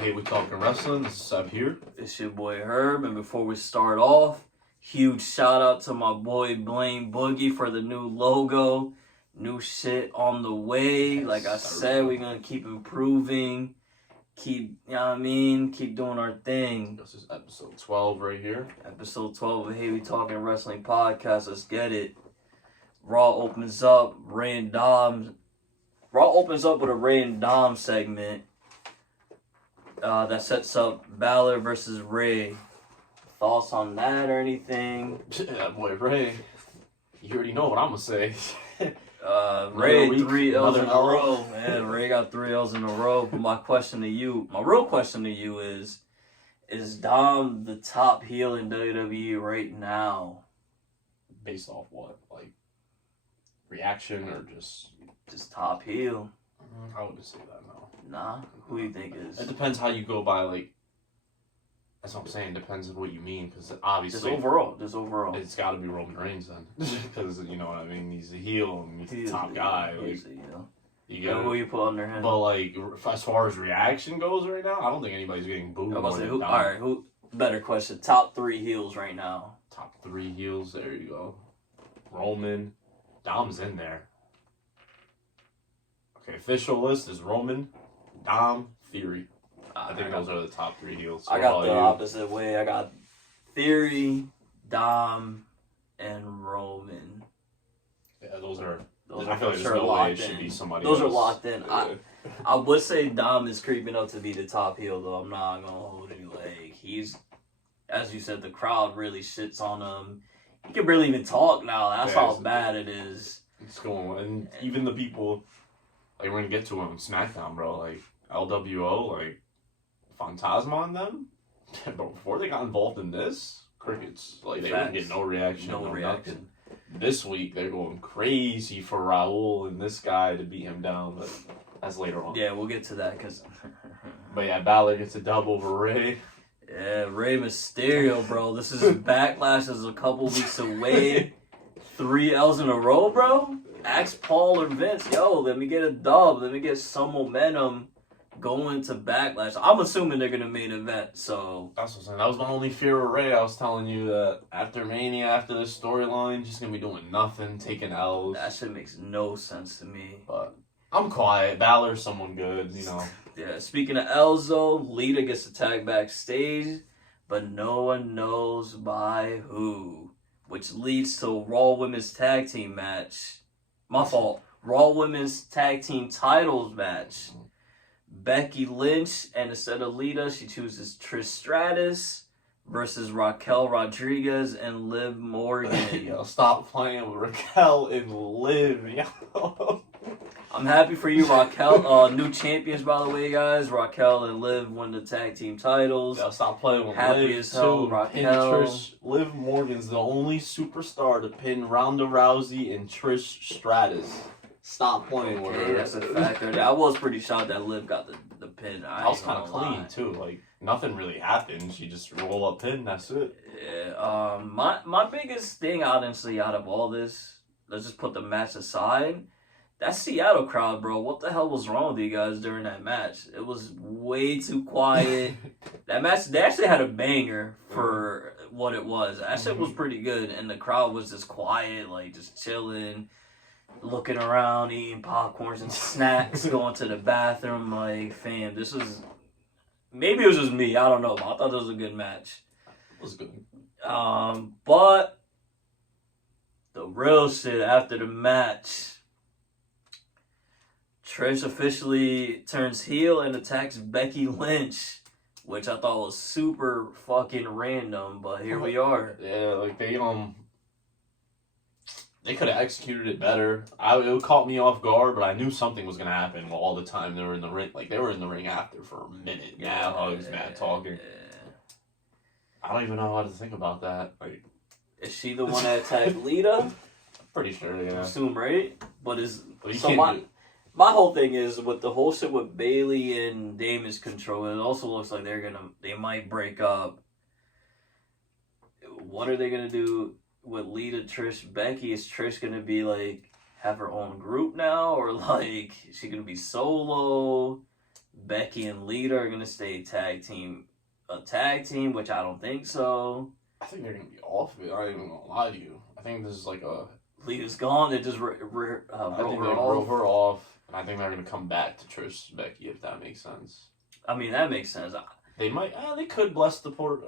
Hey, we talking wrestling. This is Seb here. It's your boy Herb, and before we start off, huge shout out to my boy Blaine Boogie for the new logo. New shit on the way. Yes, like I said, we're gonna keep improving. Keep, you know what I mean? Keep doing our thing. This is episode 12 right here. Episode 12 of Hey We Talking Wrestling Podcast. Let's get it. Raw opens up. Raw opens up with a Ray and Dom segment. That sets up Balor versus Ray. Thoughts on that or anything? Yeah, boy, Ray. You already know what I'm gonna say. Ray, week, 3 L's in a L. row. Man, Ray got 3 L's in a row. But my real question to you is Dom the top heel in WWE right now? Based off what? Like, reaction or just top heel? I wouldn't say that, no. Nah? Who do you think is? It depends how you go by, like, that's what I'm saying. Depends on what you mean, because obviously... Just overall. It's got to be Roman Reigns then. Because, you know what I mean? He's a heel and he's the top guy. Like, you know who you put under him? But, like, as far as reaction goes right now, I don't think anybody's getting booed. Alright, better question. Top 3 heels right now. Top 3 heels, there you go. Roman. Dom's in there. Okay, official list is Roman, Dom, Theory. I think those are the top 3 heels. So I got the opposite way. I got Theory, Dom, and Roman. Yeah, those are. Those I are feel like for there's sure no way it locked should in. be somebody Those else. are locked in. I would say Dom is creeping up to be the top heel, though. I'm not gonna hold you. Like, he's, as you said, the crowd really shits on him. He can barely even talk now. That's how bad it is. It's going, and even the people, like, we're gonna get to him on SmackDown, bro. Like LWO, like Phantasma on them. But before they got involved in this, crickets. Like, they wouldn't get no reaction. No reaction. Nothing. This week they're going crazy for Raul and this guy to beat him down, but that's later on. Yeah, we'll get to that because. But yeah, Balor gets a dub over Ray. Yeah, Rey Mysterio, bro. This is Backlash is a couple weeks away. 3 L's in a row, bro. Ask Paul or Vince, yo, let me get a dub. Let me get some momentum going to Backlash. I'm assuming they're gonna main event, so that's what I'm saying. That was my only fear with Ray. I was telling you that after Mania, after this storyline, just gonna be doing nothing, taking L's. That shit makes no sense to me. But I'm quiet. Balor's someone good, you know. Yeah, speaking of L's though, Lita gets attacked backstage, but no one knows by who, which leads to a Raw Women's Tag Team match. My fault. Raw Women's Tag Team Titles match. Becky Lynch, and instead of Lita, she chooses Trish Stratus versus Raquel Rodriguez and Liv Morgan. Yo, stop playing with Raquel and Liv, yo. I'm happy for you, Raquel. New champions, by the way, guys. Raquel and Liv won the tag team titles. Yo, stop playing with happy Liv, as hell, too. Raquel. Pin Trish. Liv Morgan's the only superstar to pin Ronda Rousey and Trish Stratus. Stop playing with her. That's a factor. I was pretty shocked that Liv got the pin. I was kind of clean, too. Like, nothing really happened. She just roll up pin, that's it. Yeah, my biggest thing, honestly, out of all this, let's just put the match aside, that Seattle crowd, bro, what the hell was wrong with you guys during that match? It was way too quiet. That match, they actually had a banger for what it was. That shit was pretty good, and the crowd was just quiet, like, just chilling, looking around, eating popcorns and snacks, going to the bathroom. Like, fam, this was... Maybe it was just me. I don't know. But I thought this was a good match. It was good. But the real shit after the match, Trish officially turns heel and attacks Becky Lynch, which I thought was super fucking random. But here we are. Yeah, like they could have executed it better. It caught me off guard, but I knew something was gonna happen all the time they were in the ring. Like, they were in the ring after for a minute. Mad hugs, mad talking. I don't even know how to think about that. Like, is she the one that attacked Lita? I'm pretty sure, yeah. Assume, right? But my whole thing is with the whole shit with Bayley and Damage Control. It also looks like they might break up. What are they gonna do with Lita, Trish, Becky? Is Trish gonna be like have her own group now, or like is she gonna be solo? Becky and Lita are gonna stay a tag team, which I don't think so. I think they're gonna be off of it. I ain't even gonna lie to you. I think this is like a. Lita's gone. They just I roll think her they off. roll her off, and I think they're gonna come back to Trish Becky if that makes sense. I mean, that makes sense. They might. They could bless the port.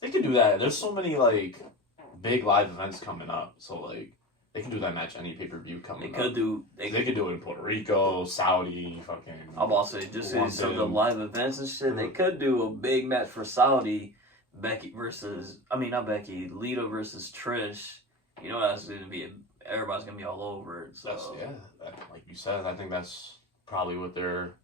They could do that. There's so many like big live events coming up, so like they can do that match any pay-per-view coming. They could do. They could do it in Puerto Rico, Saudi, fucking. I'm also just in some of the live events and shit. Mhm. They could do a big match for Saudi, not Becky, Lita versus Trish. You know that's gonna be. Everybody's gonna be all over it. So. Like you said, I think that's probably what they're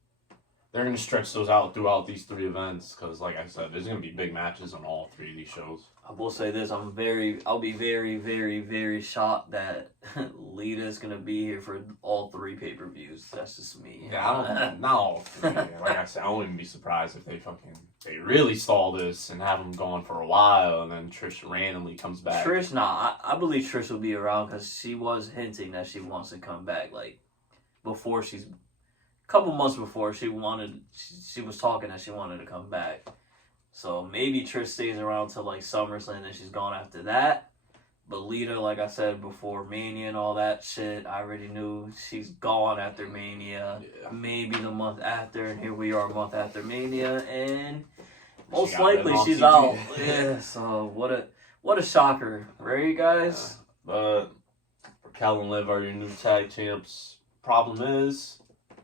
going to stretch those out throughout these 3 events because, like I said, there's going to be big matches on all 3 of these shows. I will say this: I'll be very, very, very shocked that Lita is gonna be here for all 3 pay-per-views. That's just me. Yeah, I don't know. Like I said, I wouldn't be surprised if they really stall this and have them going for a while, and then Trish randomly comes back. Trish, I believe Trish will be around because she was hinting that she wants to come back. Like before, a couple months before she was talking that she wanted to come back. So maybe Trish stays around till like SummerSlam and then she's gone after that. But Lita, like I said before, Mania and all that shit, I already knew she's gone after Mania. Yeah. Maybe the month after, and here we are a month after Mania, and most She got likely rid of she's all out. TV. Yeah, so what a shocker. Right, guys? But Raquel and Liv are your new tag champs. Problem is,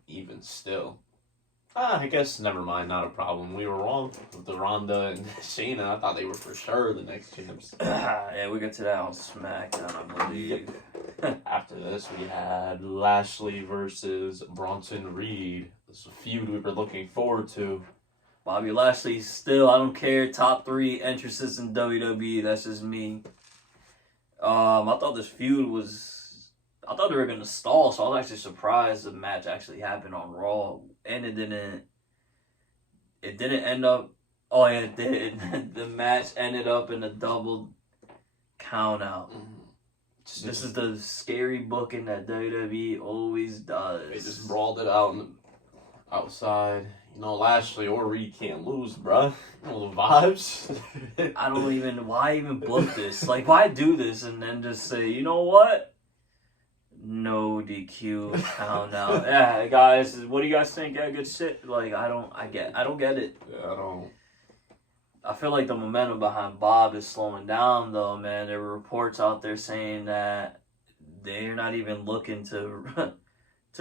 even still. I guess never mind, not a problem. We were wrong with the Ronda and Shayna. I thought they were for sure the next champs. Yeah, we get to that on SmackDown, I believe. After this, we had Lashley versus Bronson Reed. This is a feud we were looking forward to. Bobby Lashley still, I don't care, top 3 entrances in WWE. That's just me. I thought this feud I thought they were gonna stall, so I was actually surprised the match actually happened on Raw, and it didn't end up. Oh yeah, it did. The match ended up in a double count out. This is the scary booking that WWE always does. They just brawled it out outside. You know, Lashley or Reed can't lose, bruh. You know the vibes. Why even book this? Like, why do this and then just say, you know what? No DQ count out. Yeah, guys, what do you guys think? Yeah, good shit. Like, I don't get it. Yeah, I don't. I feel like the momentum behind Bob is slowing down, though, man. There were reports out there saying that they're not even looking to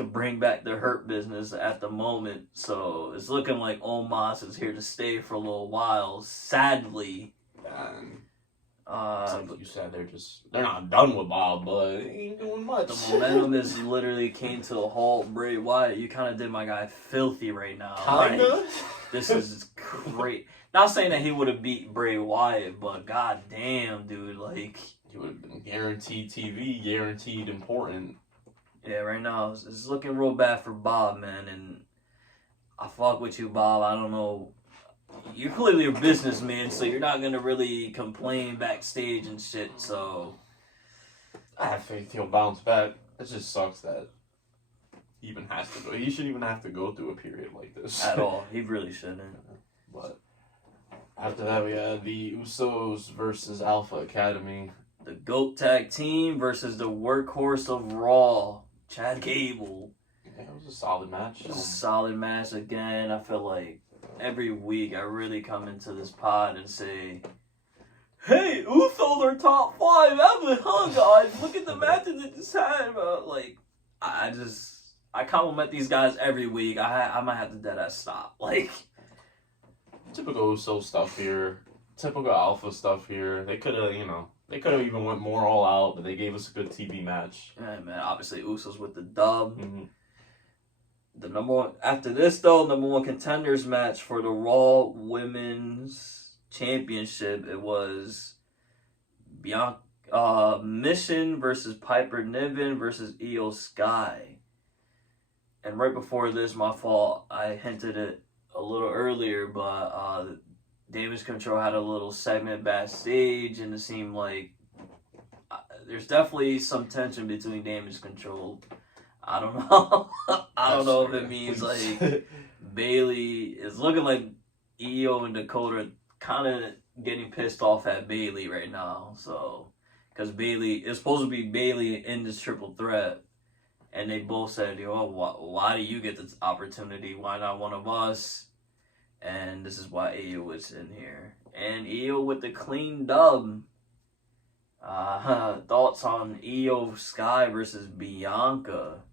bring back the Hurt Business at the moment. So it's looking like Omos is here to stay for a little while. Sadly. And like you said, they're not done with Bob, but they ain't doing much. The momentum is literally came to a halt. Bray Wyatt, you kind of did my guy filthy right now. Kinda. Like, this is great. Not saying that he would have beat Bray Wyatt, but god damn, dude, like He would have been guaranteed TV, guaranteed important. yeah, right now it's looking real bad for Bob, man, and I fuck with you, Bob. I don't know. You're clearly a businessman, so you're not gonna really complain backstage and shit, so I have faith he'll bounce back. It just sucks that he even has to go. He shouldn't even have to go through a period like this. at all. He really shouldn't. But after that, we had the Usos versus Alpha Academy. The GOAT Tag Team versus the workhorse of Raw, Chad Gable. Yeah, it was a solid match. It was a solid match again. I feel like every week I really come into this pod and say, hey, Usos are top 5 ever, huh, guys? Look at the matches that just had. Like, I compliment these guys every week. I might have to deadass stop. Like, Typical Uso stuff here. Typical Alpha stuff here. They could have, even went more all out, but they gave us a good TV match. yeah, man, obviously Usos with the dub. Mm-hmm. After this, though, number 1 contenders match for the Raw Women's Championship. It was Mission versus Piper Niven versus Io Sky. And right before this, my fault, I hinted it a little earlier, but Damage Control had a little segment backstage, and it seemed like there's definitely some tension between Damage Control. I don't know. I don't That's know if fair. it means like Bailey is looking like Io and Dakota kind of getting pissed off at Bailey right now. So, because Bailey it's supposed to be Bailey in this triple threat, and they both said, "Yo, why do you get this opportunity? Why not one of us?" And this is why Io is in here, and Io with the clean dub. Thoughts on Io Sky versus Bianca?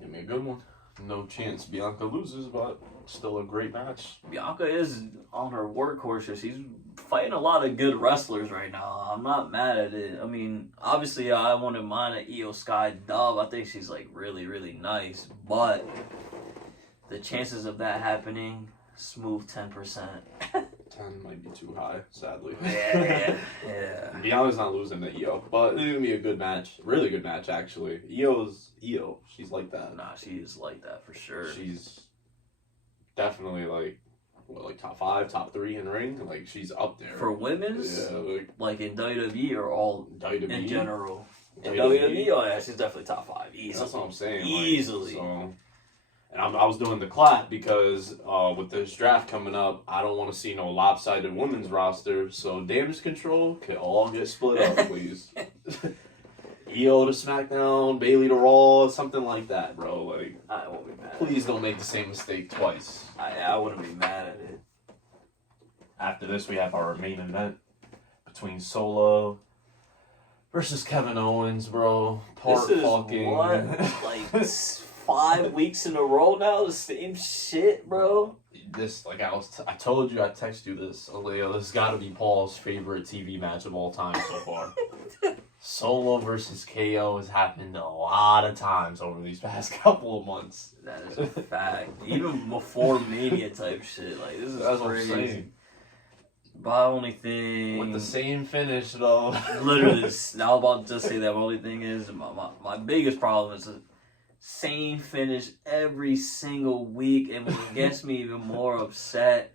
Give me a good one. No chance Bianca loses, but still a great match. Bianca is on her workhorse. She's fighting a lot of good wrestlers right now. I'm not mad at it. I mean, obviously, I wouldn't mind an Io Sky dub. I think she's like really, really nice. But the chances of that happening, smooth 10%. 10 might be too high, sadly. Yeah. Bianca's not losing to Io, but it's gonna be a good match. Really good match, actually. Io's Io. She's like that. Nah, she is like that for sure. She's definitely like top 5, top 3 in ring. Like she's up there. For women's, Yeah, like in WWE or all WWE. in general. In WWE? WWE, oh yeah, she's definitely top 5. Easily. That's what I'm saying. Easily. So, and I was doing the clap because with this draft coming up, I don't want to see no lopsided women's roster. So Damage Control can all get split up, please. Io to SmackDown, Bailey to Raw, something like that, bro. Like, I won't be mad. please don't make the same mistake twice. I wouldn't be mad at it. After this, we have our main event between Solo versus Kevin Owens, bro. This is what, like 5 weeks in a row now, the same shit, bro. This, like I told you, I texted you this, Aaliyah. This got to be Paul's favorite TV match of all time so far. Solo versus KO has happened a lot of times over these past couple of months. That is a fact. Even before Mania type shit, like this is That's what I'm crazy. saying. My only thing With the same finish, though. literally, I was about to just say that. My only thing is my biggest problem is the same finish every single week, and what gets me even more upset.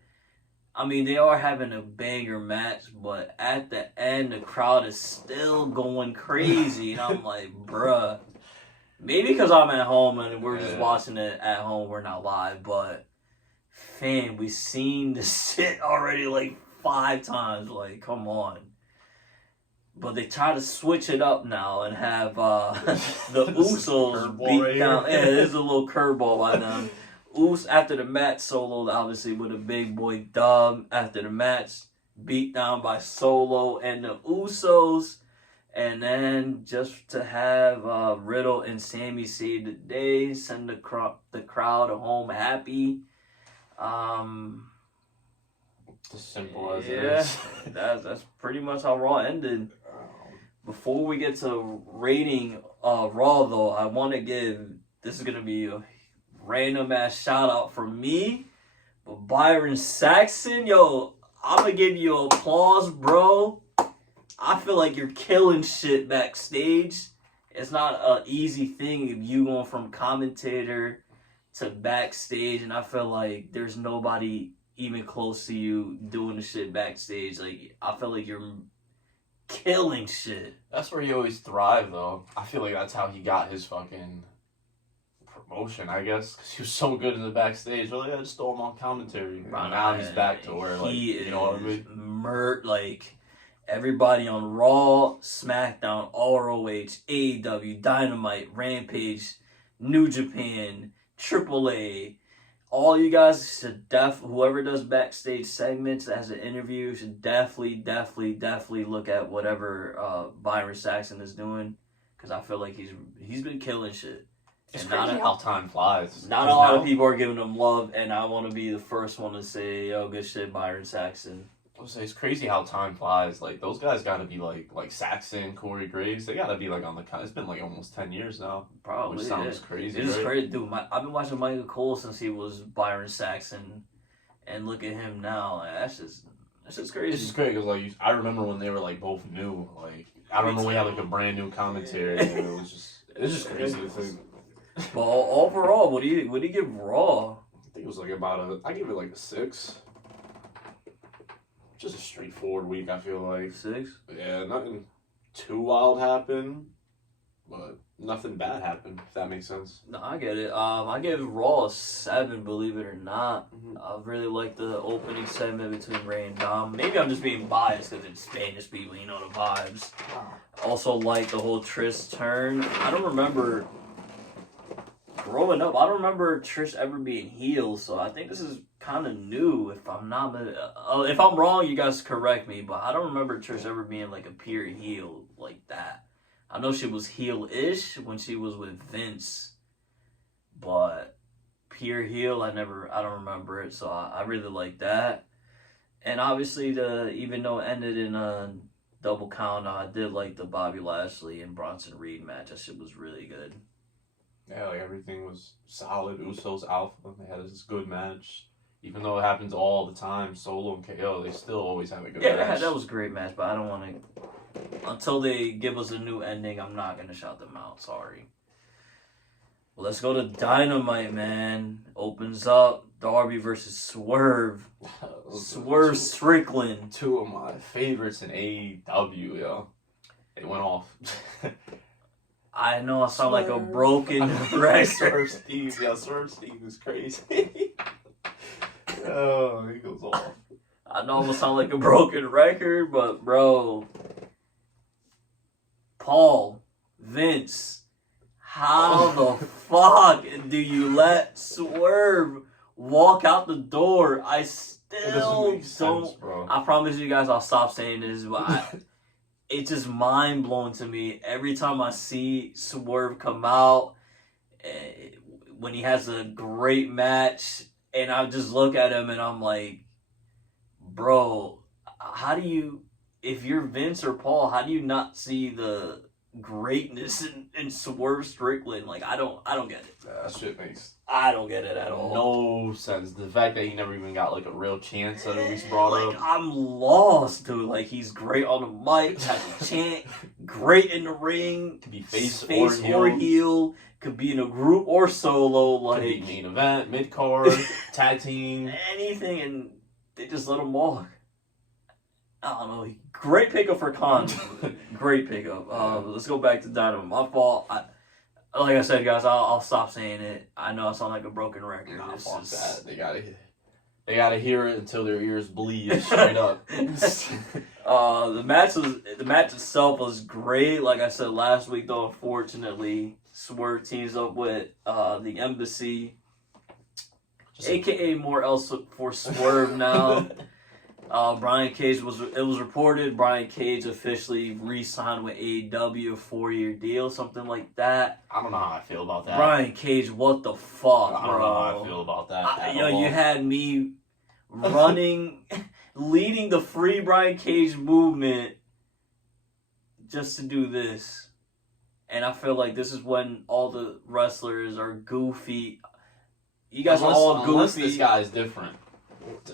I mean, they are having a banger match, but at the end, the crowd is still going crazy, and I'm like, bruh. Maybe because I'm at home and we're just watching it at home, we're not live, but fam, we've seen this shit already like 5 times. Like, come on. But they try to switch it up now and have the Usos beat right down. here. Yeah, there's a little curveball by them. After the match, Solo obviously with a big boy dub. After the match, beat down by Solo and the Usos. And then just to have Riddle and Sami save the day, send the crowd home happy. As simple as it Yeah, is. that's pretty much how Raw ended. Before we get to rating Raw, though, I want to this is going to be a random ass shout out from me, but Byron Saxton, yo, I'm going to give you applause, bro. I feel like you're killing shit backstage. It's not an easy thing if you going from commentator to backstage, and I feel like there's nobody even close to you doing the shit backstage. Like, I feel like you're killing shit. That's where he always thrived, though. I feel like that's how he got his fucking promotion, I guess, because he was so good in the backstage. Well, yeah, just throw him on commentary. Right. Now he's back to where, like, He you know what I mean? like, everybody on Raw, SmackDown, ROH, AEW, Dynamite, Rampage, New Japan, AAA. All you guys should whoever does backstage segments as an interview should definitely look at whatever Byron Saxton is doing, because I feel like he's been killing shit. It's And crazy how time flies. Not a lot of people are giving him love, and I want to be the first one to say, yo, good shit, Byron Saxton. It's crazy how time flies. Like, those guys gotta be like Saxon, Corey Graves. They gotta be like on the. It's been like almost 10 years now. Probably. Which sounds crazy. It's right? crazy, dude. I've been watching Michael Cole since he was Byron Saxton, and look at him now. Like, that's just crazy. It's just crazy because like I remember when they were like both new. Like I remember we had like a brand new commentary. And it's just crazy to think. But overall, what do you give Raw? I think it was like I give it like a 6. Just a straightforward week. I feel like 6. yeah, nothing too wild happened. but nothing bad happened. If that makes sense. No, I get it. I gave Raw a 7, believe it or not. Mhm. I really liked the opening segment between Ray and Dom. Maybe I'm just being biased because it's Spanish people, you know the vibes. Also like the whole Trish turn. I don't remember growing up. I don't remember Trish ever being heel, so I think this is kind of new. If I'm not, if I'm wrong, you guys correct me. But I don't remember Trish ever being like a pure heel like that. I know she was heel-ish when she was with Vince, but pure heel, I don't remember it. So I really like that. And obviously, even though it ended in a double count, I did like the Bobby Lashley and Bronson Reed match. That shit was really good. Yeah, like everything was solid. Usos alpha. They had this good match. Even though it happens all the time, Solo and KO, they still always have a good match. Yeah, that was a great match, but I don't want to. Until they give us a new ending, I'm not going to shout them out. Sorry. Well, let's go to Dynamite, man. Opens up Darby versus Swerve. Swerve Strickland. Two of my favorites in AEW, yo. They went off. I know I sound like a broken record. Swerve Steve is crazy. Oh, he goes off. I know I'm gonna sound like a broken record, but bro, Paul, Vince, how the fuck do you let Swerve walk out the door? I still don't. Bro. I promise you guys I'll stop saying this, but it's just mind blowing to me every time I see Swerve come out when he has a great match, and I just look at him and I'm like, bro, how do you, if you're Vince or Paul, how do you not see the greatness in Swerve Strickland? Like, I don't get it. That shit makes I don't get it at all. no sense. The fact that he never even got like a real chance at least brought like, up. I'm lost, dude. Like, he's great on the mic, has a chant, great in the ring, Could be face or heel, could be in a group or solo, Could be like main event, mid card, tag team. anything, and they just let him walk. I don't know. Great pickup for Khan. Great pickup. Let's go back to Dynamite. My fault. Like I said, guys, I'll stop saying it. I know I sound like a broken record. Nah, This fuck is- that. They gotta hear it until their ears bleed straight up. The match itself was great. Like I said last week, though, unfortunately, Swerve teams up with the Embassy, aka more else for Swerve now. Brian Cage was reported Brian Cage officially re-signed with AEW, a 4-year deal, something like that. I don't know how I feel about that. Brian Cage, what the fuck, bro? I don't know how I feel about that. You had me running, leading the Free Brian Cage movement just to do this. And I feel like this is when all the wrestlers are goofy. You guys are all goofy. Unless this guy's different.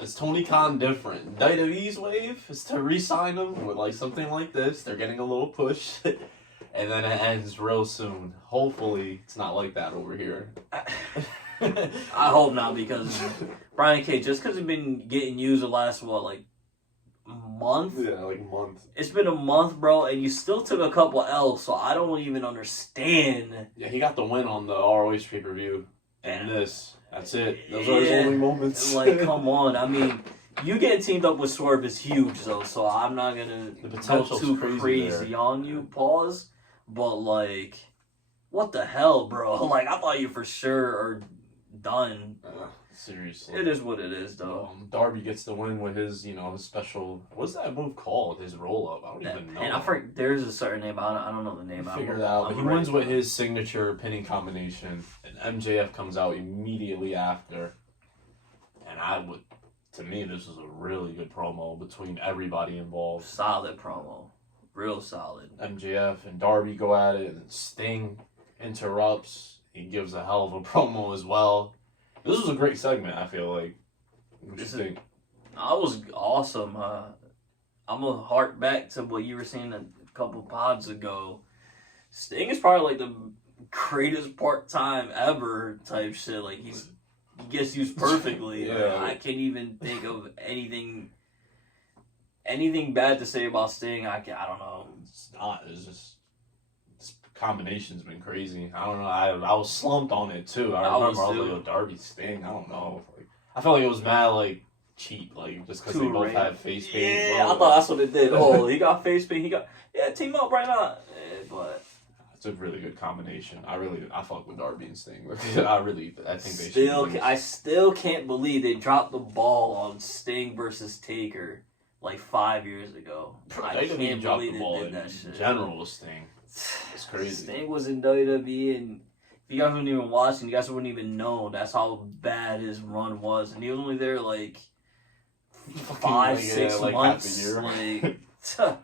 Is Tony Khan different? WWE's wave is to re-sign him with like something like this. They're getting a little push. And then it ends real soon. Hopefully, it's not like that over here. I hope not, because Brian Cage, just because he's been getting used the last, month? Yeah, like a month. It's been a month, bro, and you still took a couple L's, so I don't even understand. Yeah, he got the win on the ROH pay-per-view. And this. That's it. Those are his Yeah. only moments. Like, come on. I mean, you getting teamed up with Swerve is huge, though, so I'm not going The to go potential's too crazy crazy there. on you. Pause. But, like, what the hell, bro? Like, I thought you for sure are done. Seriously. It is what it is, though. Darby gets the win with his, his special. What's that move called? His roll up. I don't even know. And I forget, there's a certain name. I don't know the name. Figure it out. But he wins with his signature pinning combination, and MJF comes out immediately after. And to me, this was a really good promo between everybody involved. Solid promo. Real solid. MJF and Darby go at it, and Sting interrupts. He gives a hell of a promo as well. This was a great segment, I feel like. What do you think? I was awesome. I'm going to hark back to what you were saying a couple pods ago. Sting is probably like the greatest part-time ever type shit. Like, he gets used perfectly. Yeah. Like, I can't even think of anything bad to say about Sting. I don't know. It's not. It's just combination's been crazy. I don't know. I was slumped on it too. I I was remember I was too. like, yo, Darby Sting. I don't know. Like, I felt like it was mad like cheap, like just because they Too both right. had face paint. Yeah, bro. I thought that's what it did. Oh, he got face paint. He got team up right now. But It's a really good combination. I fuck with Darby and Sting. I think they still, should. I still can't believe they dropped the ball on Sting versus Taker like 5 years ago. I They didn't even can't drop believe the they ball did in that shit. general with Sting. It's crazy. Sting was in WWE, and if you guys weren't even watching, you guys wouldn't even know that's how bad his run was, and he was only there like Fucking, 5-6 like months. half a year. Like,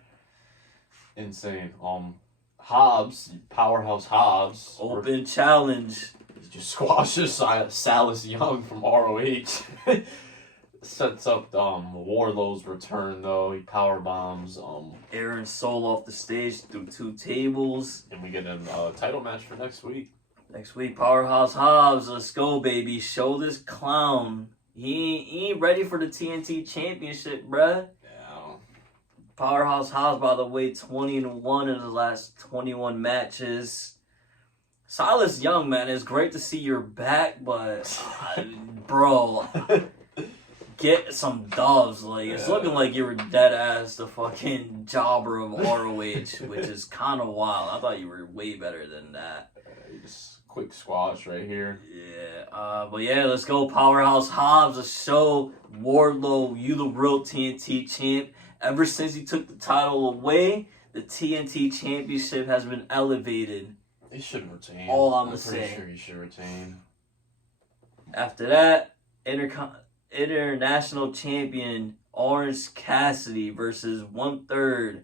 Insane. Hobbs, powerhouse Hobbs, open challenge. he just squashes Salas Young from ROH. Sets up Wardlow's return though. He power bombs Aaron Soul off the stage through 2 tables. and we get a title match for next week. Next week, Powerhouse Hobbs, let's go, baby. Show this clown. He ain't ready for the TNT Championship, bruh. Yeah. Powerhouse Hobbs, by the way, 20-1 in his last 21 matches. Silas Young, man, it's great to see you're back, but bro, get some dubs. Like, it's looking like you were dead ass the fucking jobber of ROH, which is kind of wild. I thought you were way better than that. Just quick squash right here. Yeah, but yeah, let's go Powerhouse Hobbs. Let's show Wardlow you the real TNT champ. Ever since he took the title away, the TNT Championship has been elevated. He should retain. All I'm pretty saying. sure he should retain. After that, international champion Orange Cassidy versus 1/3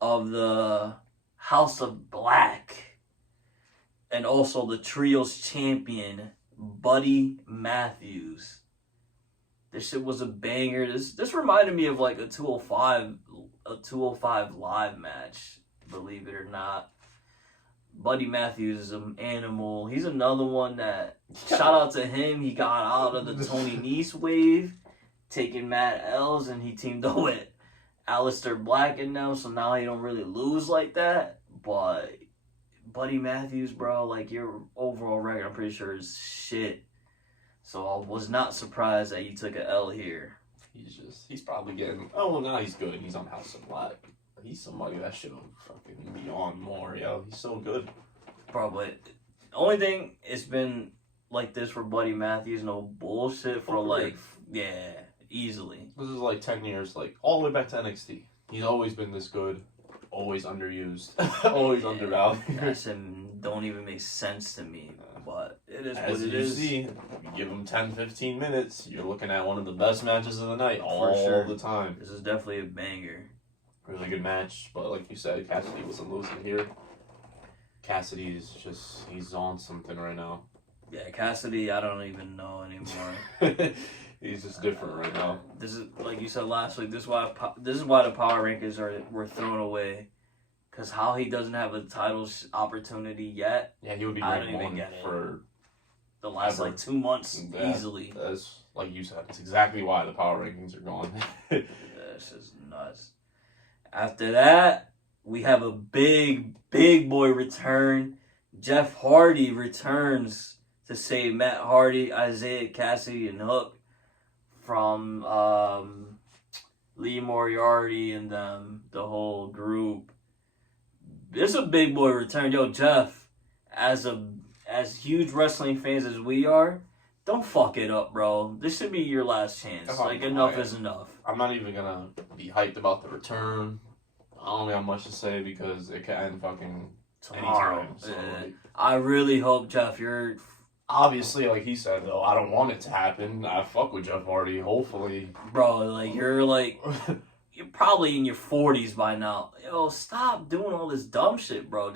of the House of Black. And also the Trios champion, Buddy Matthews. This shit was a banger. This reminded me of like a 205 live match, believe it or not. Buddy Matthews is an animal. He's another one that, shout out to him, he got out of the Tony Nese wave, taking mad L's, and he teamed up with Aleister Black and them, so now he don't really lose like that. But Buddy Matthews, bro, like your overall record, I'm pretty sure is shit. So I was not surprised that you took an L here. He's probably getting. Oh, well, now he's good. He's on House of Black. He's somebody that should fucking be on more, yo. He's so good. Bro, but the only thing, it's been like this for Buddy Matthews, no bullshit for like, yeah, easily. This is like 10 years, like all the way back to NXT. He's always been this good. Always underused. Always undervalued. That shit don't even make sense to me, but it is As what it you is. see, you give him 10-15 minutes, you're looking at one of the best matches of the night all sure. the time. This is definitely a banger. Really good match, but like you said, Cassidy wasn't losing here. Cassidy's he's on something right now. Yeah, Cassidy, I don't even know anymore. He's just different right now. This is like you said last week. This is why the power rankings were thrown away, because how he doesn't have a title opportunity yet. Yeah, he would be I ranked don't even one get it. for. The last Ever. like 2 months Yeah, easily. That's like you said. It's exactly why the power rankings are gone. That's just nuts. After that, we have a big boy return. Jeff Hardy returns to save Matt Hardy, Isaiah Cassidy, and Hook from Lee Moriarty and the whole group. This is a big boy return. Yo, Jeff, as huge wrestling fans as we are, don't fuck it up, bro. This should be your last chance. Oh, Like, enough yeah. is enough. I'm not even gonna be hyped about the return. I don't got much to say because it can end fucking Tomorrow. anytime. So, Yeah. like, I really hope, Jeff, you're... obviously, like he said, though, I don't want it to happen. I fuck with Jeff Hardy. Hopefully, Bro, like, you're probably in your 40s by now. Yo, stop doing all this dumb shit, bro.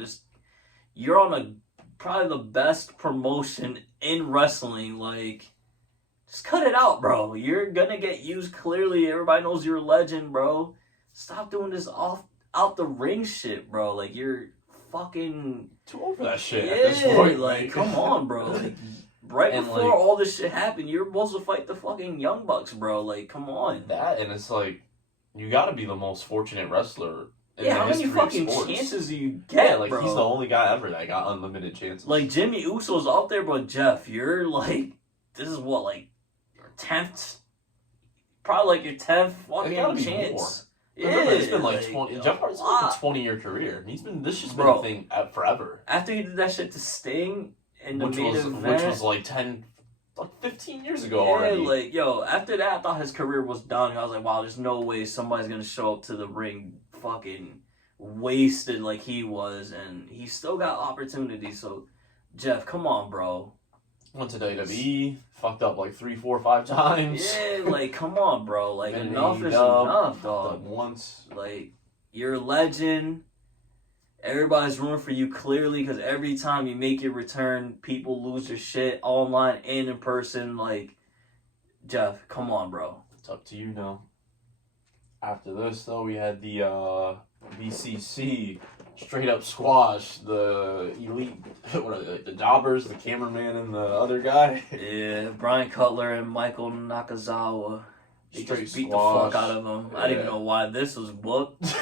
You're on probably the best promotion in wrestling. Like, just cut it out, bro. You're gonna get used clearly. Everybody knows you're a legend, bro. Stop doing this out the ring shit, bro. Like, you're fucking... too old for that shit yeah, at this point. like, come on, bro. Like, right And, before like- all this shit happened, you're supposed to fight the fucking Young Bucks, bro. Like, come on. That, and it's like, you gotta be the most fortunate wrestler in Yeah, the how many history of fucking sports. chances do you get, Yeah, like bro? he's the only guy ever that got unlimited chances. Like Jimmy Uso's up there, but Jeff, you're like, this is what, like your 10th, probably like your 10th fucking gotta be chance. Remember, it's been like like 20. a Jeff Hardy's like lot. a 20-year career. This has been Bro. a thing forever. After he did that shit to Sting in the Which main was event, like 15 years ago yeah, already. like yo, after that, I thought his career was done. I was like, wow, there's no way somebody's gonna show up to the ring fucking wasted like he was, and he still got opportunities. So, Jeff, come on, bro. Went to WWE, fucked up like 3, 4, 5 times. Yeah, like come on, bro. Like Been enough is AEW, enough, Done dog. once. Like you're a legend. Everybody's rooting for you clearly because every time you make your return, people lose their shit online and in person. Like, Jeff, come on, bro. It's up to you now. After this, though, we had the BCC straight up squash the elite. What are they, like the jobbers, the cameraman, and the other guy. Yeah, Brian Cutler and Michael Nakazawa. They Straight just beat squash. the fuck out of them. I didn't even Yeah. know why this was booked.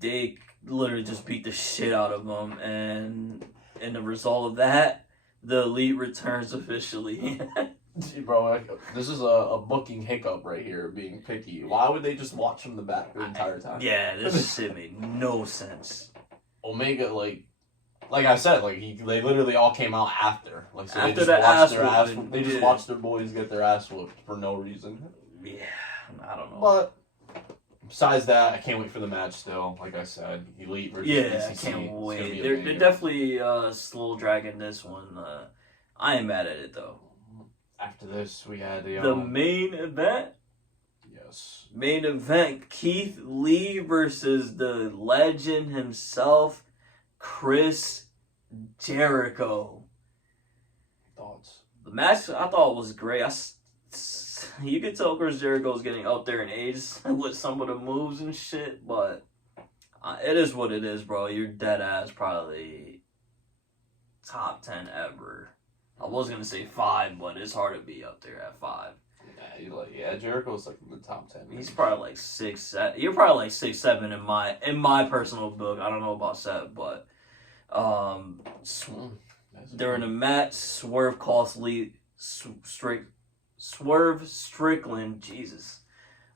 They literally just beat the shit out of them, and the result of that, the elite returns officially. Bro, like, this is a booking hiccup right here, being picky. Why would they just watch from the back the entire time? Yeah, this shit made no sense. Omega, like I said, like they literally all came out after. Like so After they just the watched ass their ass. whooping, They just yeah. watched their boys get their ass whooped for no reason. Yeah, I don't know. But besides that, I can't wait for the match. Still, like I said, Elite versus Yeah, BCC. I It's gonna can't be a wait. They're banger. definitely slow dragging this one. I ain't mad at it though. After this, we had The main event. yes. Main event, Keith Lee versus the legend himself, Chris Jericho. Thoughts? The match I thought was great. You could tell Chris Jericho's getting up there in age with some of the moves and shit, but it is what it is, bro. You're dead ass probably top 10 ever. I was gonna say 5, but it's hard to be up there at 5. Yeah, Jericho's like in the top 10. He's probably like 6, 7. You're probably like 6, 7 in my personal book. I don't know about 7, but during the match, Swerve Strickland, Jesus,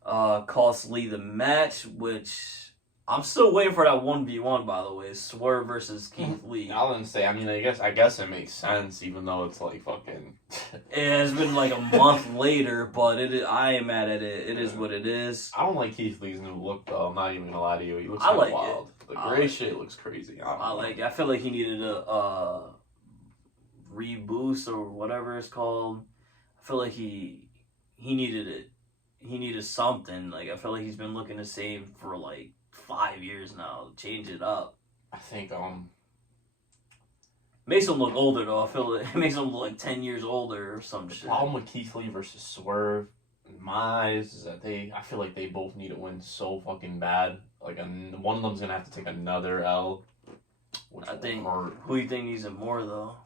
cost Lee the match, which I'm still waiting for that 1v1. By the way, Swerve versus Keith Lee. I wouldn't say. I mean, I guess it makes sense, even though it's like fucking. It has been like a month later, but I ain't mad at it. It is what it is. I don't like Keith Lee's new look though. I'm not even gonna lie to you. He looks I kind of like wild. The I gray like shit it. looks crazy. I feel like he needed a reboost or whatever it's called. I feel like he needed it. He needed something. Like I feel like he's been looking the same for like 5 years now. Change it up. I think Makes him look older though. I feel like it makes him look like 10 years older or some the shit. problem with Keith Lee versus Swerve, in my eyes, is that I feel like they both need to win so fucking bad. Like one of them's gonna have to take another L. Which I will think. hurt. Who you think needs it more though?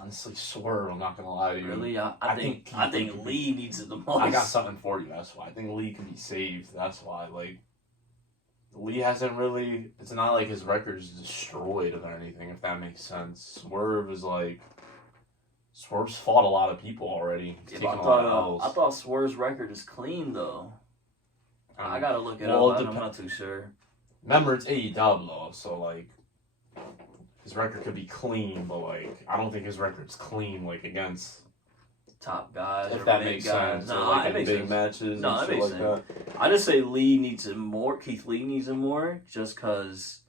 Honestly, Swerve. I'm not gonna lie to you. Really? I I think think Lee needs it the most. I got something for you. That's why I think Lee can be saved. That's why like. Lee hasn't really. It's not like his record is destroyed or anything, if that makes sense. Swerve's fought a lot of people already. He's Yeah, taken but a lot of L's. I thought Swerve's record is clean though. I gotta look it Well, up. it I'm not too sure. Remember, it's AEW though, so like his record could be clean, but like I don't think his record's clean like against Top guys. if or that big makes guys. sense. No, or like it in makes big sense. matches No, and it shit makes like sense. that. I just say Lee needs it more. Keith Lee needs it more, just because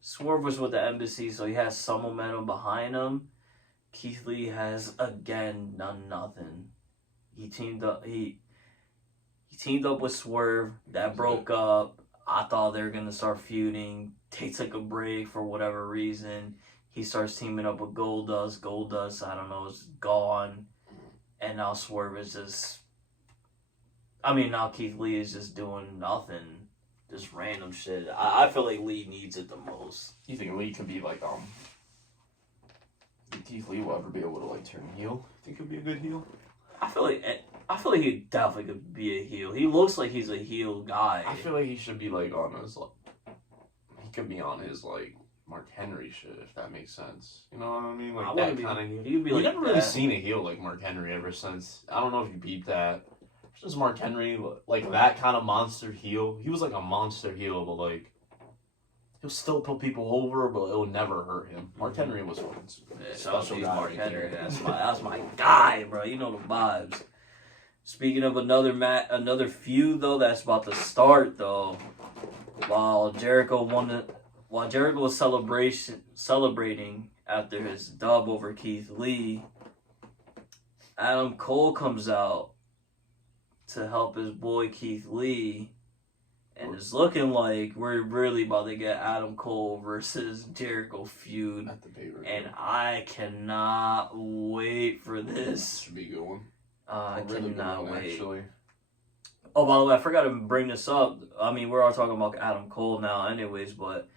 Swerve was with the Embassy, so he has some momentum behind him. Keith Lee has again done nothing. He teamed up. He teamed up with Swerve. That broke up. I thought they were gonna start feuding. They took a break for whatever reason. He starts teaming up with Goldust. Goldust, I don't know, is gone. And now Swerve is just. Now Keith Lee is just doing nothing. Just random shit. I feel like Lee needs it the most. You think Lee can be like think Keith Lee will ever be able to like turn heel? Think he'll be a good heel? I feel like he definitely could be a heel. He looks like he's a heel guy. I feel like he should be like on his could be on his like Mark Henry shit, if that makes sense. You know what I mean? Like I that wouldn't kind of heel. He would be We like never really that. seen a heel like Mark Henry ever since. I don't know if you beat that. Just Mark Henry, like that kind of monster heel. He was like a monster heel, but like he'll still put people over, but it will never hurt him. Mark Henry was fucking Yeah, special guy. Mark right Henry. there. That's my guy, bro. You know the vibes. Speaking of another feud though that's about to start though, while Jericho was celebrating after his dub over Keith Lee, Adam Cole comes out to help his boy Keith Lee. And it's looking like we're really about to get Adam Cole versus Jericho feud. At the paper. And I cannot wait for this. Should be a good one. I Really good cannot one, wait. actually. Oh, by the way, I forgot to bring this up. I mean, we're all talking about Adam Cole now anyways, but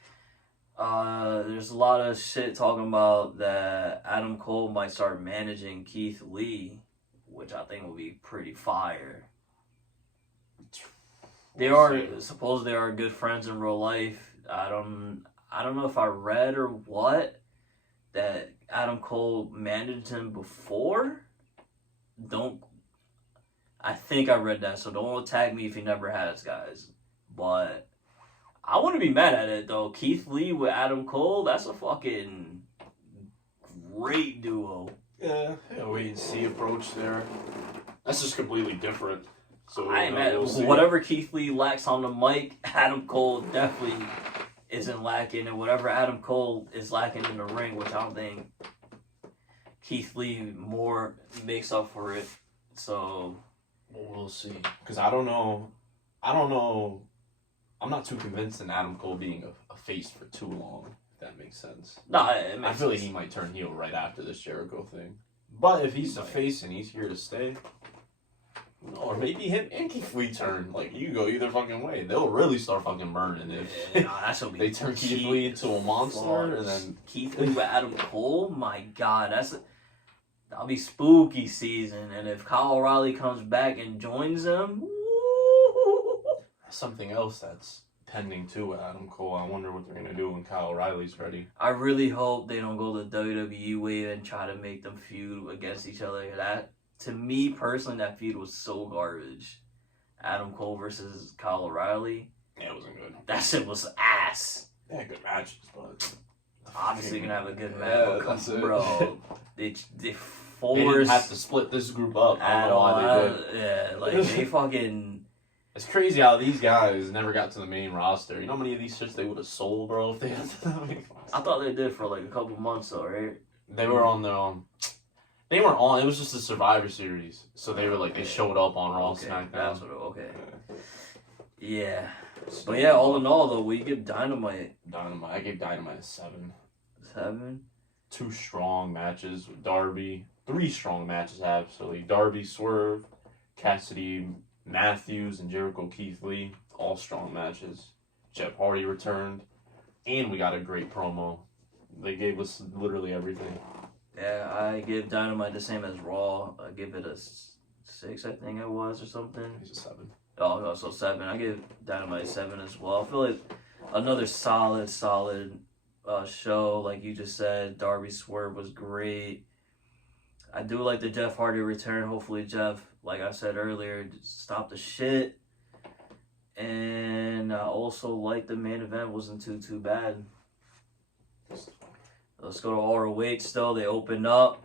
there's a lot of shit talking about that Adam Cole might start managing Keith Lee, which I think will be pretty fire. They are good friends in real life. I don't know if I read or what that Adam Cole managed him before. I think I read that, so don't attack me if he never has, guys. But I wouldn't be mad at it though. Keith Lee with Adam Cole, that's a fucking great duo. Yeah, wait and see approach there. That's just completely different. So I ain't mad. Whatever Keith Lee lacks on the mic, Adam Cole definitely isn't lacking, and whatever Adam Cole is lacking in the ring, which I don't think Keith Lee more makes up for it. So we'll see. Because I don't know. I'm not too convinced in Adam Cole being a face for too long. If that makes sense. No, I feel like he might turn heel right after this Jericho thing. But if he's a face and he's here to stay. Or maybe him and Keith Lee turn. Like, you go either fucking way. They'll really start fucking burning if that's gonna be they turn Keith Lee into a monster and then Keith Lee with Adam Cole. My God, that'll be spooky season. And if Kyle O'Reilly comes back and joins them, something else that's pending too with Adam Cole. I wonder what they're gonna do when Kyle O'Reilly's ready. I really hope they don't go the WWE way and try to make them feud against each other. That. To me personally, that feud was so garbage. Adam Cole versus Kyle O'Reilly. Yeah, it wasn't good. That shit was ass. They had good matches, but obviously gonna have a good match. Yeah, but that's it. Bro, they They forced didn't have to split this group up. I don't know why they did. Yeah, like they fucking. It's crazy how these guys never got to the main roster. You know how many of these shits they would have sold, bro, if they had to the main roster? I thought they did for like a couple months though, right? They were on their own. They weren't on. It was just a Survivor Series, so they were like they showed up on Raw, SmackDown. That's what. Okay. Yeah. But yeah, all in all though, we give Dynamite. I gave Dynamite a 7. 7. 2 strong matches with Darby. 3 strong matches actually. Darby, Swerve, Cassidy, Matthews, and Jericho Keith Lee. All strong matches. Jeff Hardy returned, and we got a great promo. They gave us literally everything. Yeah, I give Dynamite the same as Raw. I give it a 6, I think it was, or something. He's a 7. Oh, so 7. I give Dynamite 7 as well. I feel like another solid show, like you just said. Darby Swerve was great. I do like the Jeff Hardy return. Hopefully Jeff, like I said earlier, stop the shit. And I also like the main event wasn't too bad. Let's go to ROH still. They opened up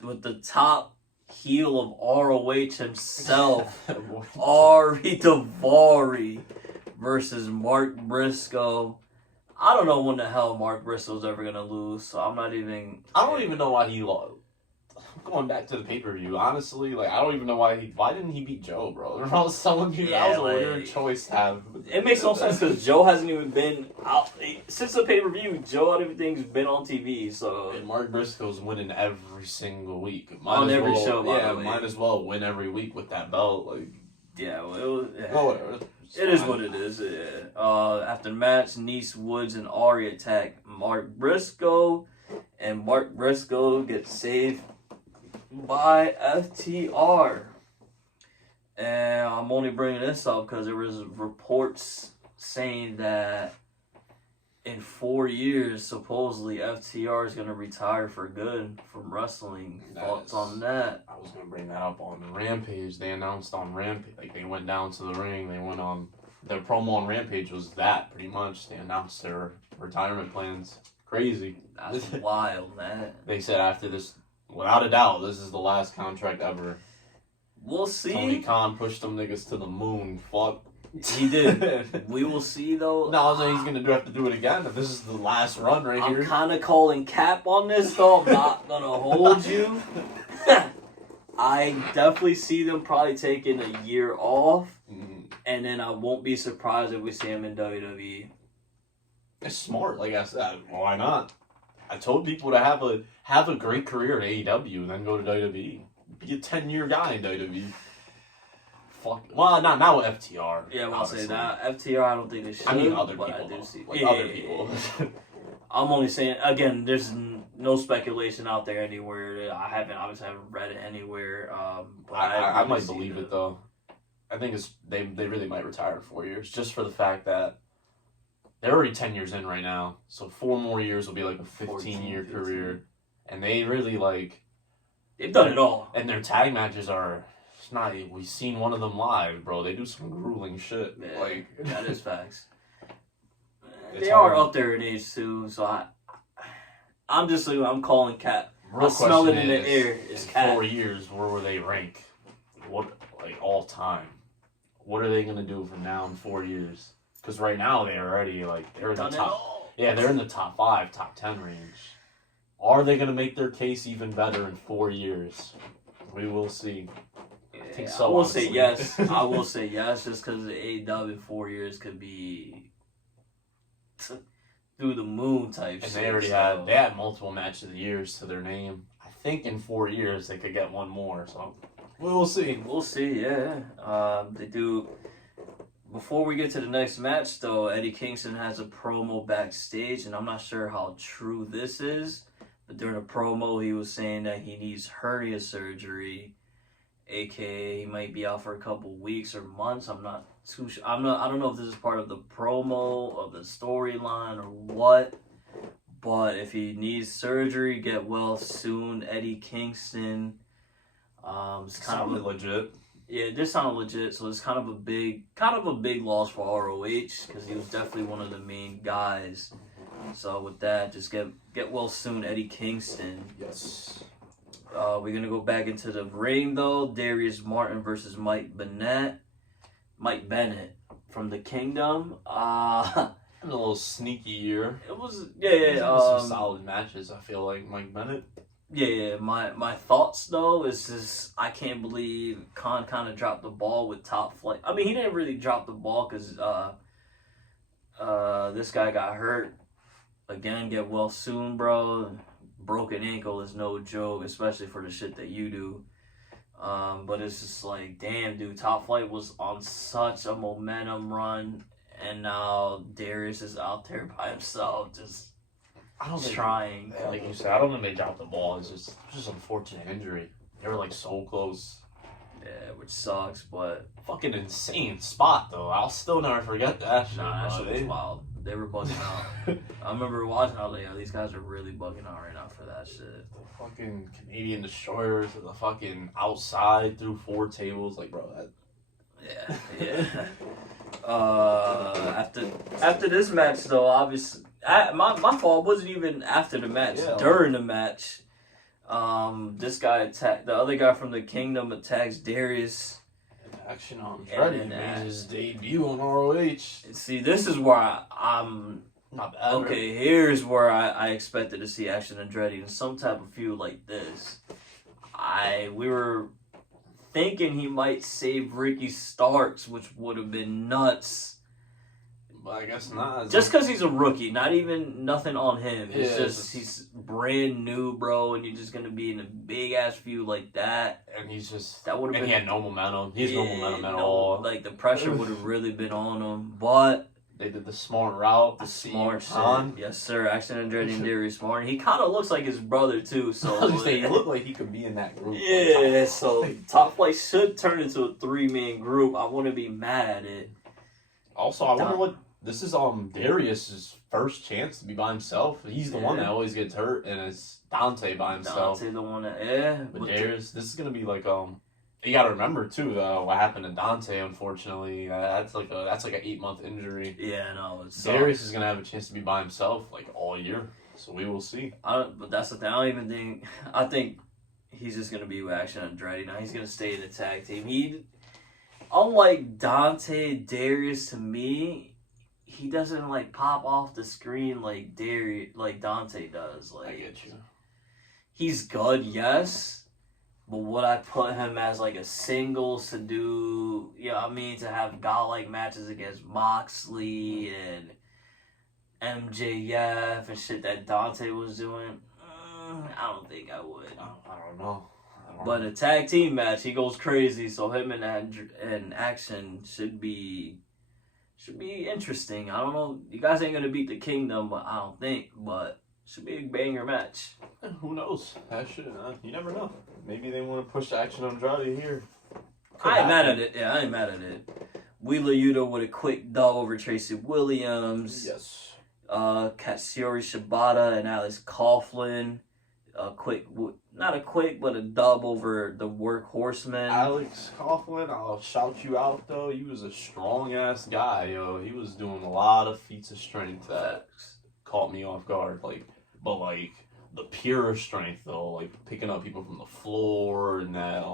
with the top heel of ROH himself, Ari Daivari versus Mark Briscoe. I don't know when the hell Mark Briscoe's ever going to lose, so I'm not even... I don't even know why he lost. Going back to the pay-per-view, honestly, like, I don't even know why didn't he beat Joe, bro? I was telling you, that was a weird choice to have. It makes no sense because Joe hasn't even been out since the pay-per-view. Joe and everything's been on TV, so. And Mark Briscoe's winning every single week. On every show, by the way. Might as well win every week with that belt, like. Yeah, well, whatever. It is what it is. Yeah. After the match, Nice, Woods, and Ari attack Mark Briscoe, and Mark Briscoe gets saved by FTR. And I'm only bringing this up because there was reports saying that in 4 years, supposedly FTR is gonna retire for good from wrestling. Thoughts on that? I was gonna bring that up on Rampage. They announced on Rampage, like they went down to the ring. They went on their promo on Rampage was that pretty much. They announced their retirement plans. Crazy. That's wild, man. They said after this, without a doubt, this is the last contract ever. We'll see. Tony Khan pushed them niggas to the moon. Fuck. He did. We will see, though. No, I'm saying he's gonna have to do it again. If this is the last run right here. I'm kind of calling cap on this, though. I'm not gonna hold you. I definitely see them probably taking a year off, and then I won't be surprised if we see him in WWE. It's smart, like I said. Why not? I told people to have a great career at AEW and then go to WWE. Be a 10-year guy in WWE. Fuck. Well, not with FTR. Yeah, I'll say that. FTR, I don't think they should. I mean, other but people. I do see. Like other people. I'm only saying, again, there's no speculation out there anywhere. I obviously haven't read it anywhere. But I might believe it, though. I think they really might retire in 4 years, just for the fact that they're already 10 years in right now. So 4 more years will be like a 15-year career. And they really, like... They've done it all. And their tag matches are... It's not... We've seen one of them live, bro. They do some grueling shit. Yeah, like that is facts. It's They hard. are up there in age, too. So I'm calling cap. Real I smell it in question the air. It's in cap. 4 years, where will they rank? What, like, all time? What are they going to do from now in 4 years? Because right now, they're already, like, they're in the Done it top... all. Yeah, they're in the top 5, top 10 range. Are they going to make their case even better in 4 years? We will see. I think so, I will honestly. say yes. I will say yes, just because the AEW in 4 years could be through the moon type. And they already had multiple match of the years to their name. I think in 4 years they could get one more. So we will see. We'll see. Yeah, they do. Before we get to the next match, though, Eddie Kingston has a promo backstage, and I'm not sure how true this is, but during the promo, he was saying that he needs hernia surgery, aka he might be out for a couple weeks or months. I'm not too sure. I don't know if this is part of the promo of the storyline or what. But if he needs surgery, get well soon. Eddie Kingston. It's kind of legit. Yeah, this sounded legit. So it's kind of a big loss for ROH because he was definitely one of the main guys. So with that, just get well soon, Eddie Kingston. Yes. We're gonna go back into the ring though. Darius Martin versus Mike Bennett from the Kingdom. A little sneaky year. It was Some solid matches. I feel like Mike Bennett. Yeah. My thoughts though is just I can't believe Khan kind of dropped the ball with Top Flight. I mean, he didn't really drop the ball because this guy got hurt. Again, get well soon, bro. Broken ankle is no joke, especially for the shit that you do. But it's just like, damn, dude. Top Flight was on such a momentum run, and now Darius is out there by himself, just trying. Like you said, I don't think they dropped the ball. It's just unfortunate injury. They were like so close. Yeah, which sucks, but Fucking insane spot though. I'll still never forget that shit. nah, that bro. shit was wild. They were bugging out. I remember watching. I was like, yo, these guys are really bugging out right now for that shit. The fucking Canadian destroyers, the fucking outside through 4 tables, like bro, that. Yeah. After this match though, obviously, my fault wasn't even after the match. Yeah. During the match, this guy attacked the other guy from the Kingdom. Attacks Darius. Action on And Freddy then, made his debut on ROH. See, this is where I'm. Not bad. Okay, here's where I expected to see Action Andretti in some type of feud like this. We were thinking he might save Ricky Starks, which would have been nuts. But I guess not. Just because he's a rookie, not even nothing on him. It's Yeah, just he's brand new, bro, and you're just gonna be in a big ass feud like that. And he's just. That would have And been. he had no momentum. He has no momentum at no, all. Like the pressure would have really been on him, but They did the smart route. the to see smart Khan. shit. Yes, sir. Action Andretti and Darius Martin. He kind of looks like his brother too. I So was gonna say, he looked like he could be in that group. yeah. So Top Flight should turn into a 3-man group. I wouldn't be mad at it. Also, I wonder what this is Darius's first chance to be by himself. He's the one that always gets hurt, and it's Dante by himself. Dante the one that But Darius, this is gonna be like you got to remember too though what happened to Dante. Unfortunately, that's like an 8-month injury. Yeah, no, it's Darius is gonna have a chance to be by himself like all year. So we will see. But that's the thing. I don't even think. I think he's just gonna be with Action Andretti now. He's gonna stay in the tag team. Unlike Dante, Darius to me, he doesn't like pop off the screen like Dante does. Like, I get you. He's good, yes, but would I put him as like a singles to do? To have godlike matches against Moxley and MJF and shit that Dante was doing? I don't think I would. I don't know. But a tag team match, he goes crazy. So him and Action should be interesting. I don't know. You guys ain't gonna beat the Kingdom, but I don't think. But should be a banger match. Who knows? That should. You never know. Maybe they want to push Action Andrade here. I ain't mad at it. Yeah, I ain't mad at it. Wheeler Yuta with a quick dub over Tracy Williams. Yes. Katsuyori Shibata and Alex Coughlin. Not a quick, but a dub over the Workhorsemen. Alex Coughlin, I'll shout you out though. He was a strong ass guy, yo. He was doing a lot of feats of strength that caught me off guard. But the pure strength though, like picking up people from the floor and that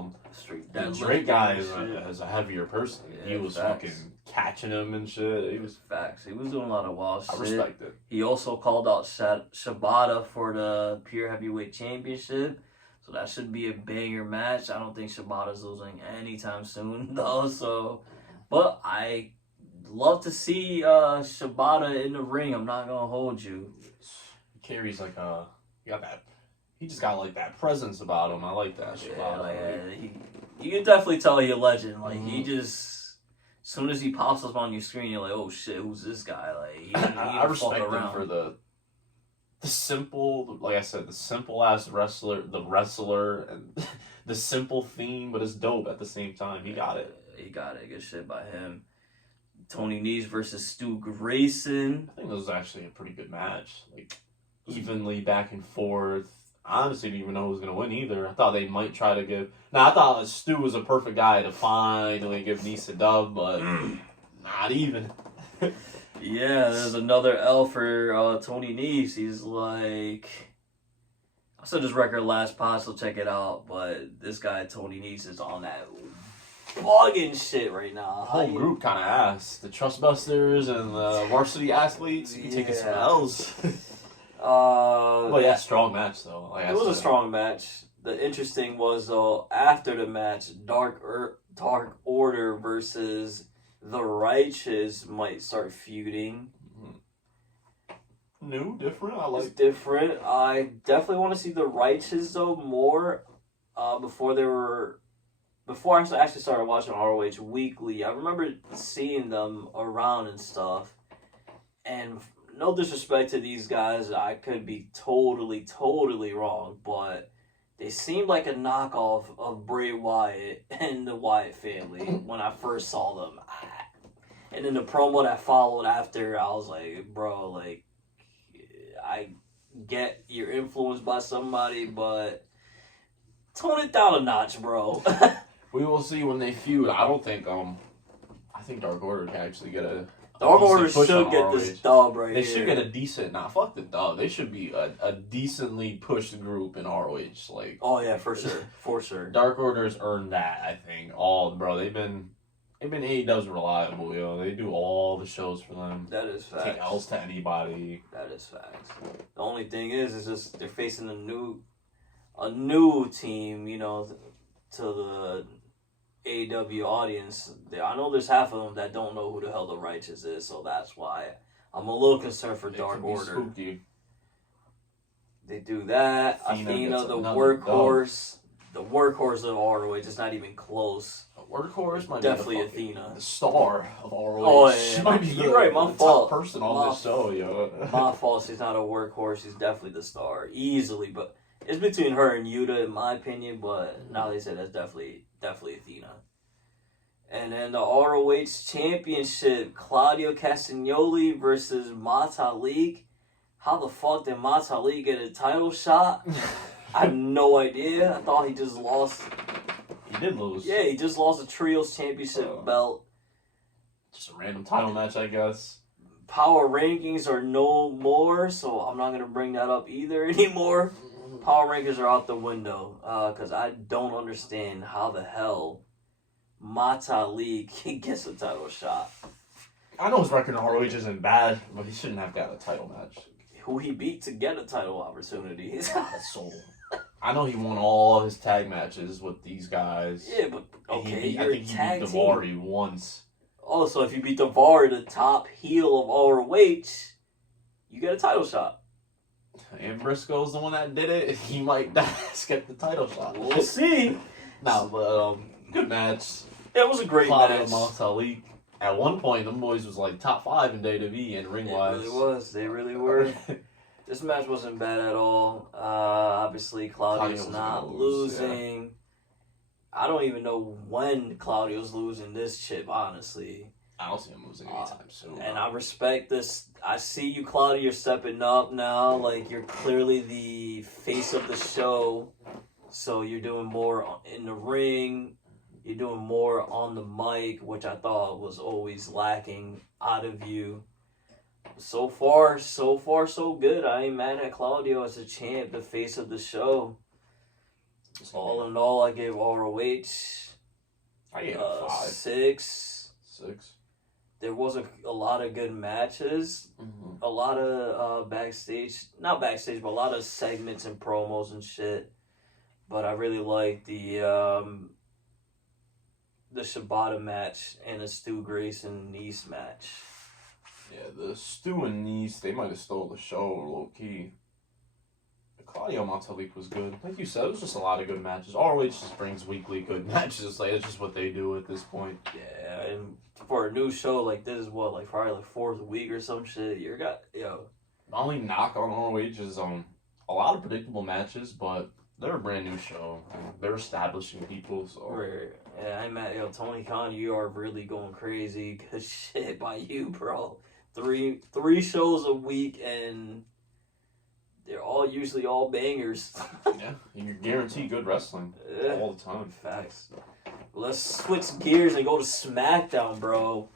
the Drake guy is a heavier person. Yeah, he was fucking catching him and shit. He was facts. He was doing a lot of wild shit. I respect it. He also called out Shibata for the pure heavyweight championship. So that should be a banger match. I don't think Shibata's losing anytime soon though. So, but I love to see Shibata in the ring. I'm not gonna hold you. He carries he just got like that presence about him. I like that. Yeah, you can definitely tell he's a legend. Like he just, as soon as he pops up on your screen, you're like, oh shit, who's this guy? Like I respect him for the simple, like I said, the simple ass wrestler, and the simple theme, but it's dope at the same time. He got it. He got it. Good shit by him. Tony Nese versus Stu Grayson. I think this was actually a pretty good match. Like evenly back and forth. I honestly didn't even know who was gonna win either. I thought they might try to give. I thought Stu was a perfect guy to finally give Nese a dub, but not even. Yeah, there's another L for Tony Nese. He's like, I said his record last pod, so check it out. But this guy Tony Nese is on that bugging shit right now. The whole group kind of ass. The Trustbusters and the varsity athletes. You taking some L's. Well, yeah, strong match though. It was a strong match. The interesting was though after the match, Dark Order versus the Righteous might start feuding. New, different. It's different. I definitely want to see the Righteous though more. Before I actually started watching ROH weekly, I remember seeing them around and stuff. And no disrespect to these guys, I could be totally wrong, but they seemed like a knockoff of Bray Wyatt and the Wyatt family when I first saw them. And then the promo that followed after, I was like, bro, like, I get you're influenced by somebody, but tone it down a notch, bro. We will see when they feud. I don't think I think Dark Order can actually get a Dark Order should get this dub right here. They should get a decent. Fuck the dub. They should be a decently pushed group in ROH. Like, oh yeah, for sure. Dark Order's earned that. I think. Bro, they've been AEW's reliable. Yo, they do all the shows for them. That is facts. Take L's to anybody. That is facts. The only thing is just they're facing a new team. To the AEW audience, I know there's half of them that don't know who the hell the Righteous is, so that's why I'm a little concerned for Dark Order. Spooky. They do that. Athena, the workhorse. The workhorse of ROH is not even close. Workhorse might definitely be Athena, the star of ROH. Oh yeah, might be you're right. My fault. Top person on this show, yo. My fault. She's not a workhorse. She's definitely the star, easily. But it's between her and Yuta, in my opinion. But now they said that's definitely Athena. And then the ROH Championship, Claudio Castagnoli versus Matalik. How the fuck did Matalik get a title shot? I have no idea. I thought he just lost. He did lose. Yeah, he just lost a Trios Championship belt. Just a random title match, I guess. Power rankings are no more, so I'm not going to bring that up either anymore. Power rankings are out the window because I don't understand how the hell Matalik gets a title shot. I know his record in ROH isn't bad, but he shouldn't have to have a title match. Who he beat to get a title opportunity. That's so. I know he won all his tag matches with these guys. Yeah, but okay, I think he beat Daivari once. Also, if you beat Daivari, the top heel of ROH, you get a title shot. And Briscoe's the one that did it. He might get the title shot. We'll see. No, but good match. It was a great Claudio match. Matalik. At one point, them boys was like top 5 in WWE and ring wise. It really was. They really were. This match wasn't bad at all. Obviously, Claudio's not losing. Yeah. I don't even know when Claudio's losing this chip, honestly. I don't see him losing anytime soon. And I respect this. I see you, Claudio. You're stepping up now. Like, you're clearly the face of the show. So you're doing more in the ring. You're doing more on the mic, which I thought was always lacking out of you. So far, so good. I ain't mad at Claudio as a champ, the face of the show. All in all, I gave ROH I gave it 5. 6. 6. There was a lot of good matches. Mm-hmm. A lot of not backstage, but a lot of segments and promos and shit. But I really liked the Shibata match and the Stu Grayson Nice match. Yeah, the Stu and Nice, they might have stole the show low key. Claudio Matalik was good. Like you said, it was just a lot of good matches. ROH just brings weekly good matches. Like, it's just what they do at this point. Yeah, and for a new show like this, is what, like probably like 4th week or some shit. The only knock on ROH is a lot of predictable matches, but they're a brand new show. They're establishing people. So yeah, I'm at Tony Khan. You are really going crazy. Good shit by you, bro. Three shows a week and. They're usually all bangers. Yeah, you're guaranteed good wrestling all the time. Facts. Let's switch gears and go to SmackDown, bro.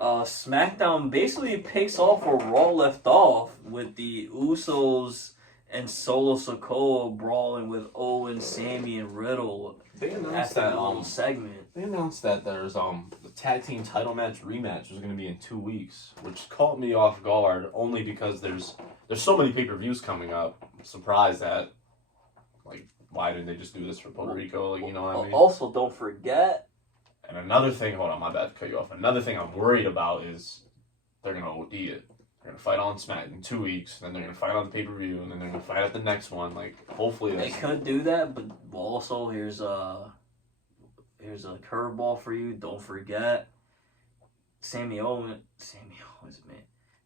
SmackDown basically picks off where Raw left off with the Usos and Solo Sikoa brawling with Owen, Sammy, and Riddle. They announced that segment. They announced that there's the tag team title match rematch was going to be in 2 weeks, which caught me off guard only because there's so many pay-per-views coming up. I'm surprised that, like, why didn't they just do this for Puerto Rico? Like, you know what I mean? Also, don't forget. And another thing, hold on, my bad to cut you off. Another thing I'm worried about is they're going to OD it. They're going to fight on Smack in 2 weeks, then they're going to fight on the pay-per-view, and then they're going to fight at the next one. Like, hopefully they could do that, but also here's a curveball for you. Don't forget, Sami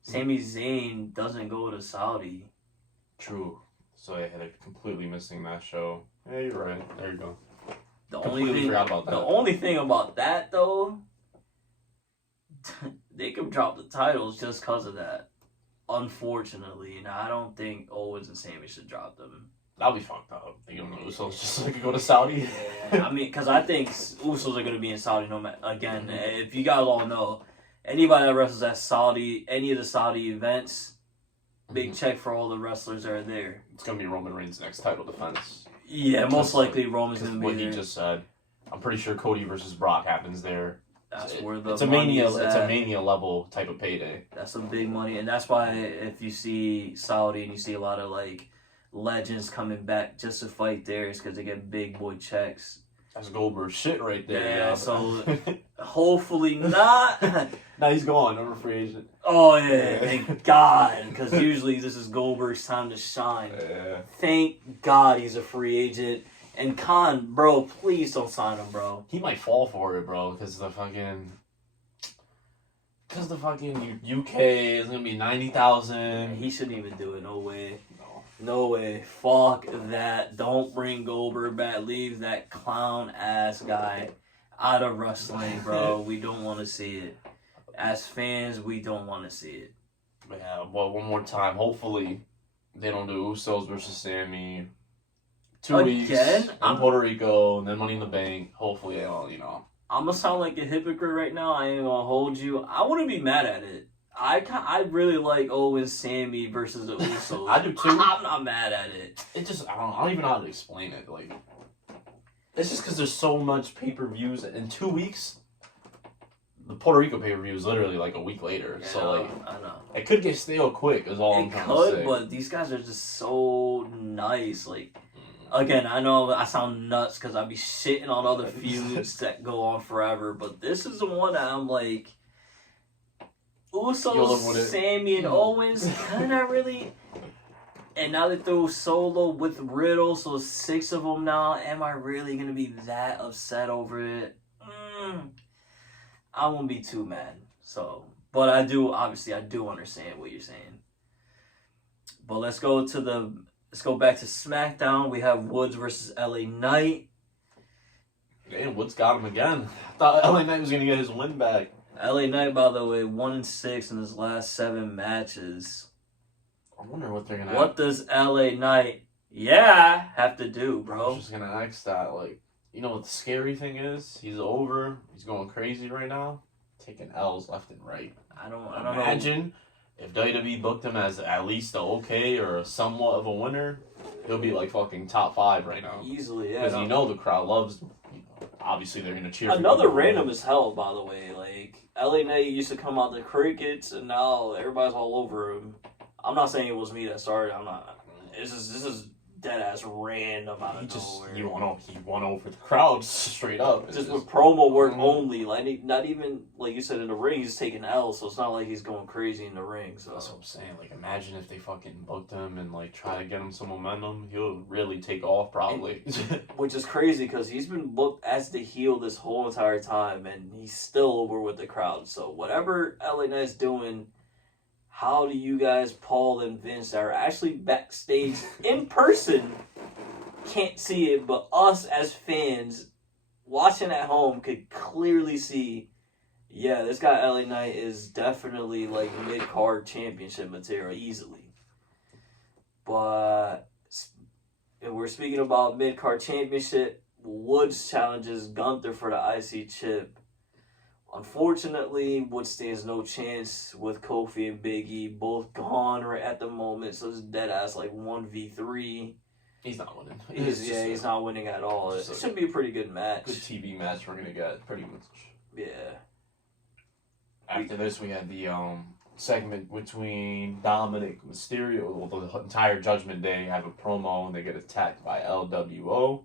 Zayn doesn't go to Saudi. True. So yeah, they're completely missing that show. Yeah, you're right. There you go. Forgot about that. The only thing about that though, they could drop the titles just because of that. Unfortunately, and I don't think Owens and Sammy should drop them. That'll be fucked up. They give them the Usos just so they can go to Saudi. Yeah, I mean, because I think Usos are going to be in Saudi no matter. Again, if you guys all know, anybody that wrestles at Saudi, any of the Saudi events, big check for all the wrestlers that are there. It's going to be Roman Reigns' next title defense. Yeah, most likely Roman's going to be there. What he just said. I'm pretty sure Cody versus Brock happens there. That's where the it's a mania level type of payday. That's some big money, and that's why if you see Saudi and you see a lot of like legends coming back just to fight there, is because they get big boy checks. That's Goldberg shit right there. Yeah, so hopefully not. Now he's gone, over free agent. Oh yeah, thank God, because usually this is Goldberg's time to shine. Yeah. Thank God he's a free agent. And Khan, bro, please don't sign him, bro. He might fall for it, bro, because the fucking UK is gonna be 90,000. He shouldn't even do it. No way. No way. Fuck that. Don't bring Goldberg back. Leave that clown ass guy out of wrestling, bro. We don't want to see it. As fans, we don't want to see it. Yeah, well, one more time. Hopefully, they don't do Usos versus Sammy. 2 weeks Again? in Puerto Rico, and then Money in the Bank. Hopefully, they don't, I'm gonna sound like a hypocrite right now. I ain't gonna hold you. I wouldn't be mad at it. I really like Owen Sammy versus the Usos. I do too. I'm not mad at it. It just, I don't even know how to explain it. Like, it's just because there's so much pay-per-views in 2 weeks. The Puerto Rico pay-per-view is literally like a week later. Yeah, So, like, I know. it could get stale quick is all I'm It trying to could, say. but these guys are just so nice. Like, again, I know I sound nuts because I be shitting on other feuds that go on forever, but this is the one that I'm like, You'll live Usos, with it. Sammy, and Owens, kind of really. And now they throw Solo with Riddle, so 6 of them now. Am I really gonna be that upset over it? I won't be too mad. So, but I do understand what you're saying. But let's go back to SmackDown. We have Woods versus LA Knight. Damn, Woods got him again. I thought LA Knight was going to get his win back. LA Knight, by the way, 1-6 in his last 7 matches. I wonder what they're going to What does LA Knight, have to do, I bro? was just going to ask that. Like, you know what the scary thing is? He's over. He's going crazy right now. Taking L's left and right. I don't know. Imagine if WWE booked him as at least a okay or a somewhat of a winner, he'll be like fucking top 5 right now. Easily, yeah. Because the crowd loves. Obviously, they're gonna cheer. Another people. random as hell, by the way. Like, LA Knight used to come out the crickets, and now everybody's all over him. I'm not saying it was me that started. I'm not. This is dead ass random out of nowhere. He won over the crowd straight up. Just with promo work only, like not even like you said in the ring, he's taking L, so it's not like he's going crazy in the ring. So that's what I'm saying. Like, imagine if they fucking booked him and like try to get him some momentum, he'll really take off probably. Which is crazy because he's been booked as the heel this whole entire time, and he's still over with the crowd. So whatever LA Knight's doing, how do you guys, Paul and Vince, that are actually backstage in person, can't see it, but us as fans watching at home could clearly see, yeah, this guy LA Knight is definitely like mid-card championship material easily. But if we're speaking about mid-card championship, Woods challenges Gunther for the IC chip. Unfortunately, Woods stands no chance with Kofi and Big E both gone right at the moment, so it's dead ass like 1v3. He's not winning. He's not winning at all. It should be a pretty good match. Good TV match we're gonna get, pretty much. Yeah. After this, we had the segment between Dominic Mysterio. Well, the entire Judgment Day have a promo, and they get attacked by LWO,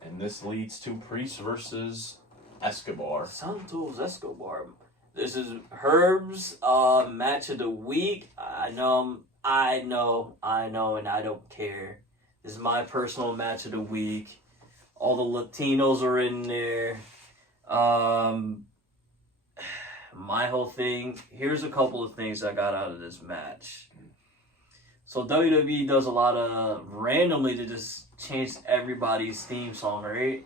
and this leads to Priest versus Escobar. Santos Escobar. This is Herb's match of the week. I know, and I don't care. This is my personal match of the week. All the Latinos are in there. My whole thing, here's a couple of things I got out of this match. So WWE does a lot of randomly to just change everybody's theme song, right?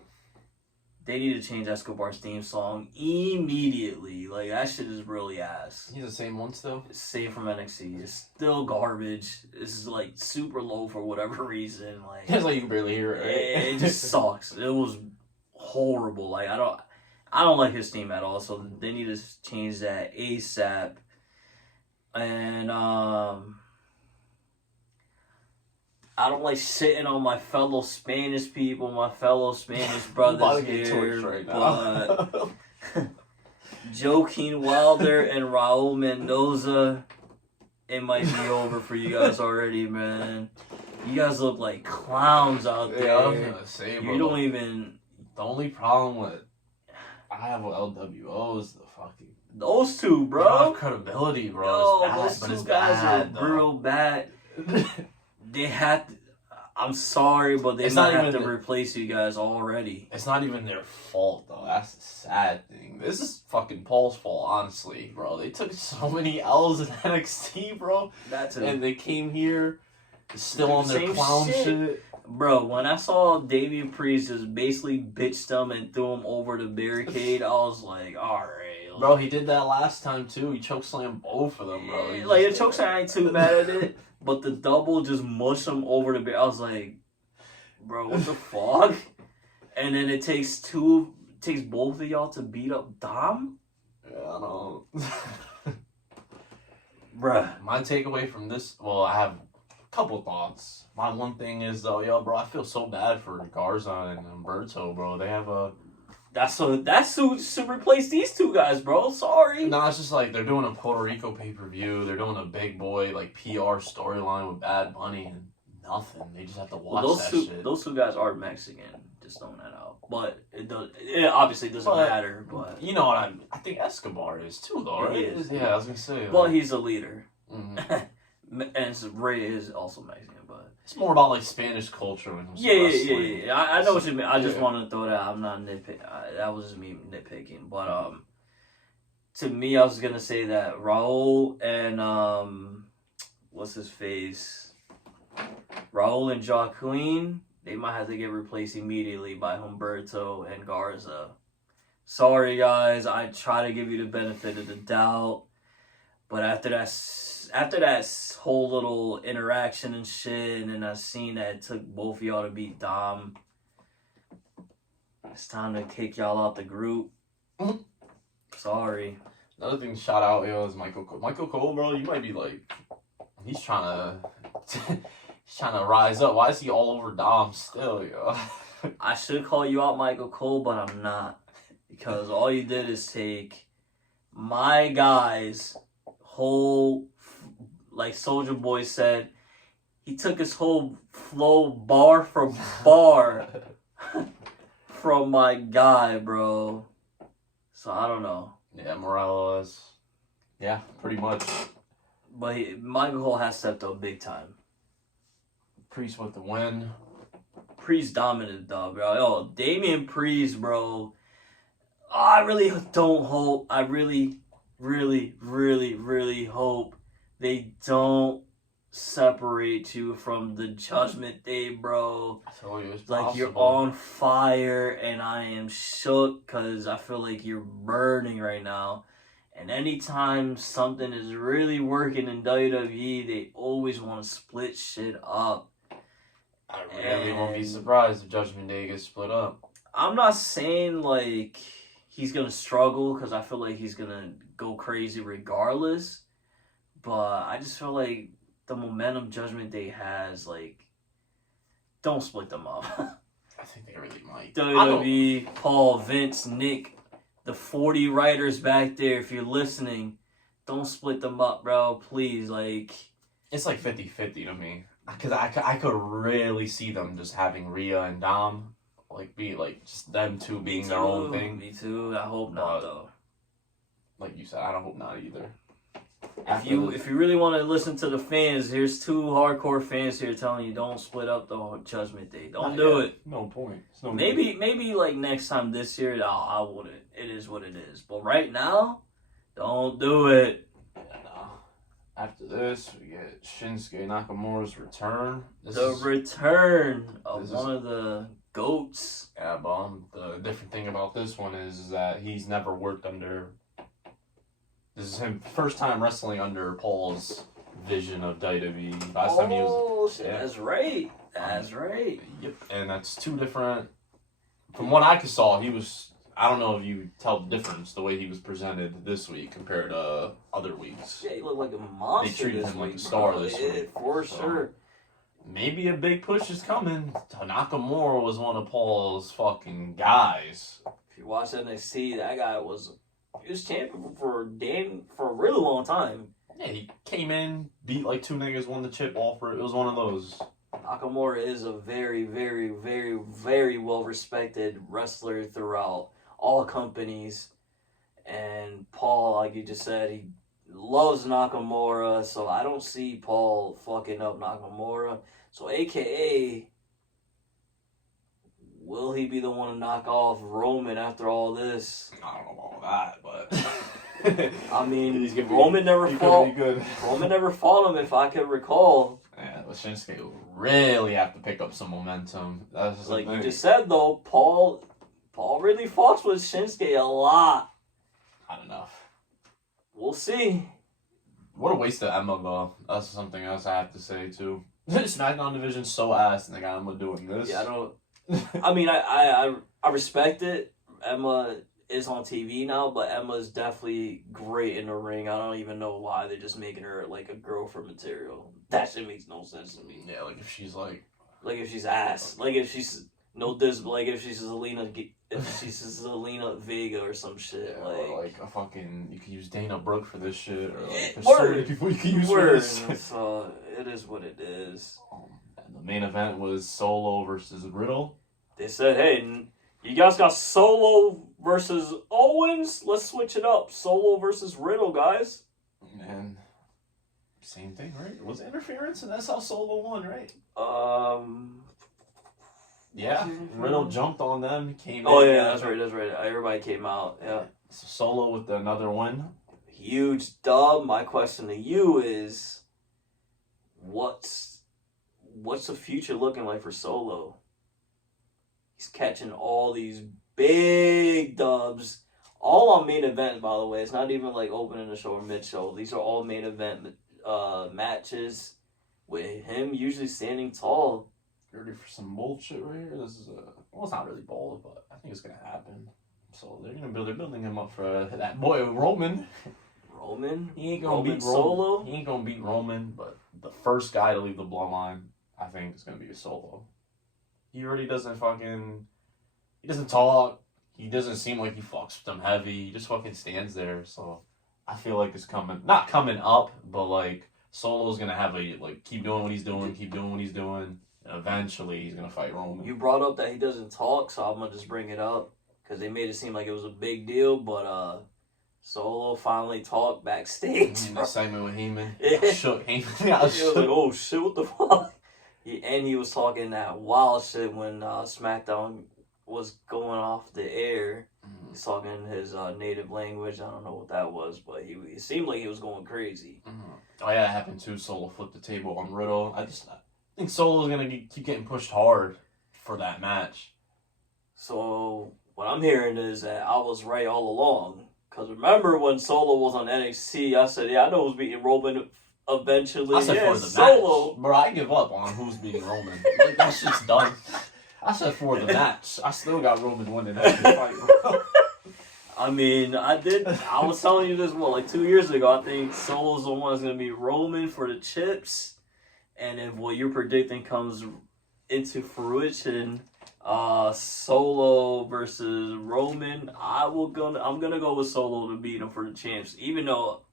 They need to change Escobar's theme song immediately. Like, that shit is really ass. He's the same one still? It's same from NXT. It's still garbage. This is, like, super low for whatever reason. Like, It's like you can barely hear it, right? it just sucks. It was horrible. Like, I don't like his theme at all, so they need to change that ASAP. And, I don't like sitting on my fellow Spanish people, my fellow Spanish brothers here, right now. but Joaquin Wilder and Raul Mendoza, it might be over for you guys already, man. You guys look like clowns out there. Yeah, I was gonna say, bro. You don't even. The only problem with I have with LWO is the fucking Those two, they don't have bro. credibility, bro. Yo, It's bad, but those it's two guys bad, are real bad. They had to, I'm sorry, but they It's might not have to even- replace you guys already. It's not even their fault, though. That's the sad thing. This is fucking Paul's fault, honestly, bro. They took so many L's in NXT, bro. That too. And they came here, Still on their Same clown shit. shit. Bro, when I saw Damian Priest just basically bitched him and threw him over the barricade, I was like, alright. Like, Bro, he did that last time too. He chokeslammed both of them, bro. He like, the just- chokeslam, I ain't too mad at it, but the double just mushed him over the barricade. I was like, bro, what the fuck? And then it takes both of y'all to beat up Dom? Yeah, I don't. Bruh. My takeaway from this, well, I have a couple thoughts. My one thing is though, yo, bro, I feel so bad for Garza and Humberto, bro. They have a. That's who should replace these two guys, bro. Sorry. No, it's just like they're doing a Puerto Rico pay-per-view. They're doing a big boy like PR storyline with Bad Bunny and nothing. They just have to watch Well, that shit. those two guys are Mexican. Just throwing that out. But it obviously doesn't But, matter. But you know what I think Escobar is too, though, right? He is. Yeah, I was gonna say. well, like, he's a leader, mhm. and Ray is also Mexican. But It's more about like Spanish culture when it comes to yeah. wrestling. I know what you mean. I just Yeah. want to throw that out. I'm not nitpicking. That was just me nitpicking. But to me, I was gonna say that Raul and what's his face, Raul and Joaquin, they might have to get replaced immediately by Humberto and Garza. Sorry, guys. I try to give you the benefit of the doubt, but after that whole little interaction and shit, and then I seen that it took both of y'all to beat Dom, it's time to kick y'all out the group. Mhm. Sorry. Another thing, shout out, yo, is Michael Cole. Michael Cole, bro, you might be like, he's trying to rise up. Why is he all over Dom still, yo? I should call you out, Michael Cole, but I'm not. Because all you did is take my guy's whole, like Soldier Boy said, he took his whole flow bar for bar from my guy, bro. So I don't know. Yeah, Morales. Yeah, pretty much. But Michael Cole has stepped up big time. Priest with the win. Priest dominant, dog, bro. Yo, Damian Priest, bro. I really don't hope. I really, really, really, really hope they don't separate you from the Judgment Day, bro. I told you it's Like, possible. you're on fire, and I am shook because I feel like you're burning right now. And anytime something is really working in WWE, they always want to split shit up. I really won't be And- surprised if Judgment Day gets split up. I'm not saying like he's gonna struggle because I feel like he's gonna go crazy regardless, but I just feel like the momentum Judgment Day has, like, don't split them up. I think they really might. WWE, Paul, Vince, Nick, the 40 writers back there, if you're listening, don't split them up, bro. Please, like. It's like 50-50 to me. Because I could really see them just having Rhea and Dom, like, be, like, just them two being their own thing. Me too. I hope not, But- though. Like you said, I don't hope not either. If you really want to listen to the fans, here's two hardcore fans here telling you don't split up the Judgment Day. Don't do it. No point. It's no Maybe like next time this year, I wouldn't. It is what it is. But right now, don't do it. And, after this, we get Shinsuke Nakamura's return. The return of this one of the GOATs. Yeah, but the different thing about this one is that he's never worked under. This is him first time wrestling under Paul's vision of WWE. Last time he was. shit, yeah. that's right. That's right. Yep, and that's two different. From what I saw, he was. I don't know if you tell the difference the way he was presented this week compared to other weeks. Yeah, he looked like a monster. They treated this him like week, a star bro. this Yeah, week, for so. sure. Maybe a big push is coming. Nakamura was one of Paul's fucking guys. If you watch NXT, that guy was champion for a really long time. Yeah, he came in, beat like two niggas, won the chip offer. It was one of those. Nakamura is a very, very, very, very well respected wrestler throughout all companies. And Paul, like you just said, he loves Nakamura, so I don't see Paul fucking up Nakamura. So AKA, will he be the one to knock off Roman after all this? I don't know about that, but I mean, he's gonna be- Roman never he fought. could be good. Roman never fought him, if I can recall. Yeah, but Shinsuke will really have to pick up some momentum. That's just Like you just said, though, Paul really fucks with Shinsuke a lot. Not enough. We'll see. What a waste of Emma, though. That's something else I have to say, too. SmackDown division's so ass, and they got Emma doing this. Yeah, I don't. I mean, I respect it. Emma is on TV now, but Emma's definitely great in the ring. I don't even know why they're just making her like a girlfriend material. That shit makes no sense to me. Yeah, like if she's like if she's ass, like if she's like if she's Zelina Vega or some shit, yeah, or like a fucking, you could use Dana Brooke for this shit, or like there's Word. so many people you can use for this. So it is what it is. And the main event was Solo versus Riddle. They said, hey, you guys got Solo versus Owens? Let's switch it up. Solo versus Riddle, guys. And same thing, right? Was it interference? And that's how Solo won, right? Yeah. Riddle jumped on them, came Oh, in. yeah, that's right. Everybody came out, yeah. So Solo with another win. Huge dub. My question to you is, what's the future looking like for Solo? He's catching all these big dubs, all on main event, by the way. It's not even like opening the show or mid-show. These are all main event matches with him usually standing tall. You ready for some bullshit right here? This is well, it's not really bold, but I think it's gonna happen. So they're building him up for that boy Roman. Roman? He ain't gonna Roman beat Solo? Roman. He ain't gonna beat Roman, but the first guy to leave the bloodline, I think, is gonna be a Solo. He already doesn't he doesn't talk. He doesn't seem like he fucks with them heavy. He just fucking stands there. So I feel like it's not coming up, but like Solo's gonna have keep doing what he's doing, and eventually he's gonna fight Roman. You brought up that he doesn't talk, so I'm gonna just bring it up because they made it seem like it was a big deal, but Solo finally talked backstage. In the segment with Heyman, Yeah. shook Heyman. He was like, "Oh shit, what the fuck?" He was talking that wild shit when SmackDown was going off the air. He's talking in his native language. I don't know what that was, but he seemed like he was going crazy. Oh yeah, that happened too. Solo flipped the table on Riddle. I think Solo's gonna keep getting pushed hard for that match. So what I'm hearing is that I was right all along. Cause remember when Solo was on NXT, I said, "Yeah, I know who's beating Roman eventually." I said yeah, for the Solo. match, bro. I give up on who's beating Roman. Like, that shit's done. I said for the match. I still got Roman winning that fight, bro. I mean, I was telling you this, like 2 years ago. I think Solo's the one that's going to be Roman for the chips. And if what you're predicting comes into fruition, Solo versus Roman, I'm going to go with Solo to beat him for the champs. Even though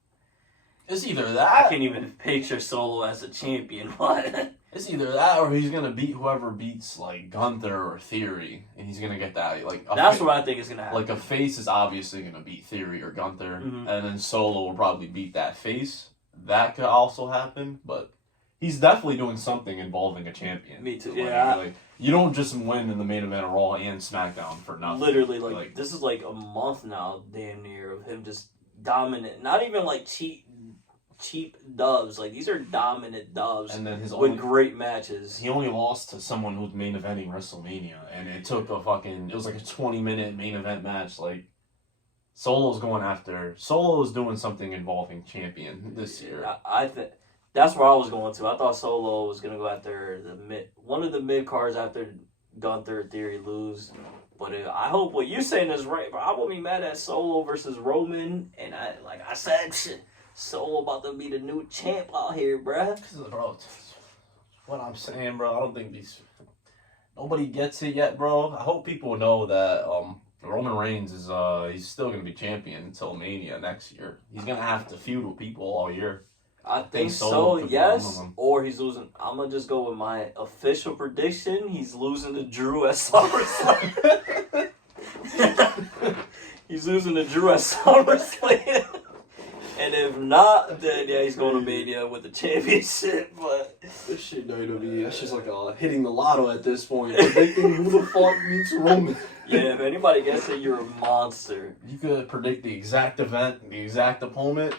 It's either I that. can't even picture Solo as a champion. But It's either that or he's gonna beat whoever beats like Gunther or Theory, and he's gonna get that like. That's what I think is gonna happen. Like a face is obviously gonna beat Theory or Gunther, and then Solo will probably beat that face. That could also happen, but he's definitely doing something involving a champion. Me too. Like, Yeah. like, you don't just win in the main event of Raw and SmackDown for nothing. Literally, like this is like a month now, damn near, of him just dominant. Not even like cheap dubs. Like these are dominant dubs. And then with great matches. He only lost to someone who's main eventing WrestleMania, and it took it was like a 20-minute main event match. Like Solo's doing something involving champion this year. I think that's where I was going to. I thought Solo was gonna go after one of the mid cards after Gunther Theory lose. But I hope what you're saying is right. But I won't be mad at Solo versus Roman. And I said, shit, Solo about to be the new champ out here, bruh. Bro, what I'm saying, bro, I don't think nobody gets it yet, bro. I hope people know that Roman Reigns is he's still gonna be champion until Mania next year. He's gonna have to feud with people all year. I think Solo so, could be one of yes. them. Or he's losing. I'm gonna just go with my official prediction. He's losing to Drew at SummerSlam. He's losing to Drew at SummerSlam. And if not, then yeah, he's going to Mania with the championship. But This shit WWE, that's just like hitting the lotto at this point. Predicting who the fuck beats Roman. yeah, if anybody gets it, you're a monster. You could predict the exact event, the exact opponent.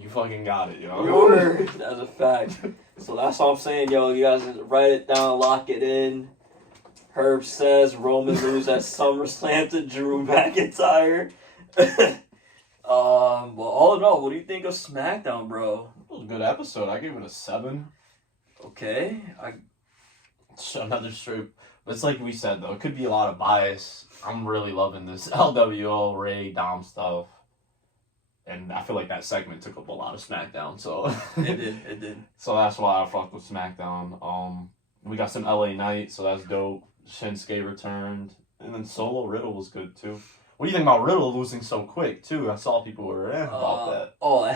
You fucking got it, yo. Word. That's a fact. So that's what I'm saying, yo. You guys write it down, lock it in. Herb says Roman lose at SummerSlam to Drew McIntyre. Well, all in all, what do you think of SmackDown, bro? It was a good episode. I gave it a 7. Okay, Another straight. But it's like we said, though. It could be a lot of bias. I'm really loving this LWO, Ray, Dom stuff. And I feel like that segment took up a lot of SmackDown, so... it did. So that's why I fucked with SmackDown. We got some LA Knight, so that's dope. Shinsuke returned. And then Solo Riddle was good, too. What do you think about Riddle losing so quick, too? I saw people were about that. Oh,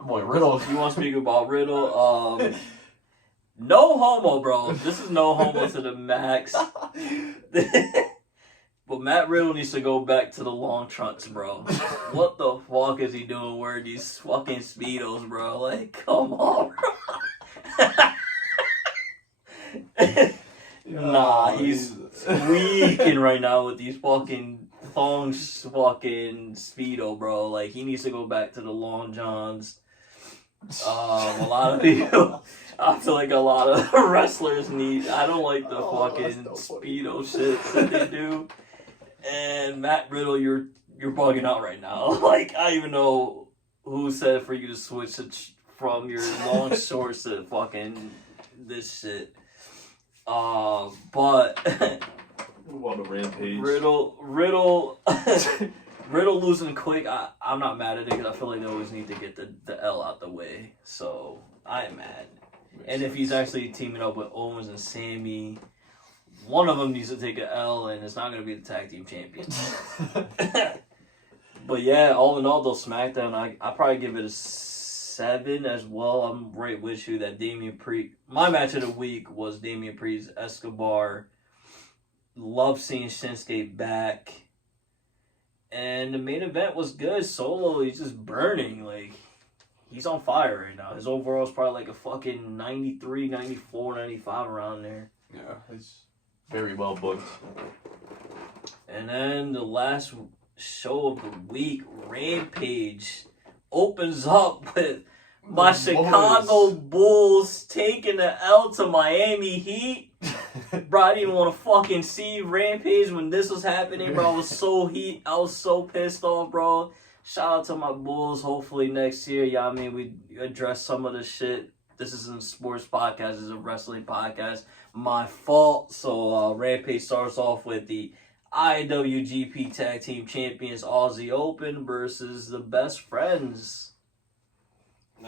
Boy, Riddle... you want to speak about Riddle? No homo, bro. This is no homo to the max. But Matt Riddle needs to go back to the long trunks, bro. What the fuck is he doing wearing these fucking Speedos, bro? Like, come on, bro. Nah, he's tweaking right now with these fucking thongs, fucking Speedo, bro. Like, he needs to go back to the long johns. A lot of people, I feel like a lot of wrestlers need, I don't like the fucking Speedo shits that they do. And Matt Riddle, you're bugging out right now. Like, I don't even know who said for you to switch from your long shorts to fucking this shit. But What a rampage. Riddle losing quick. I'm not mad at it because I feel like they always need to get the L out the way. So I am mad. And if he's actually teaming up with Owens and Sammy, one of them needs to take an L, and it's not going to be the tag team champions. But yeah, all in all, though, SmackDown, I probably give it a 7 as well. I'm right with you that Damian Priest. My match of the week was Damian Priest, Escobar. Love seeing Shinsuke back. And the main event was good. Solo, he's just burning. Like, he's on fire right now. His overall is probably like a fucking 93, 94, 95 around there. Yeah, it's very well booked. And then the last show of the week, Rampage, opens up with my Chicago Bulls taking the L to Miami Heat. Bro, I didn't even want to fucking see Rampage when this was happening, bro. I was so pissed off, bro. Shout out to my Bulls. Hopefully next year, yeah, I mean, we address some of the shit. This isn't a sports podcast, this is a wrestling podcast. My fault. So Rampage starts off with the IWGP Tag Team Champions Aussie Open versus the Best Friends.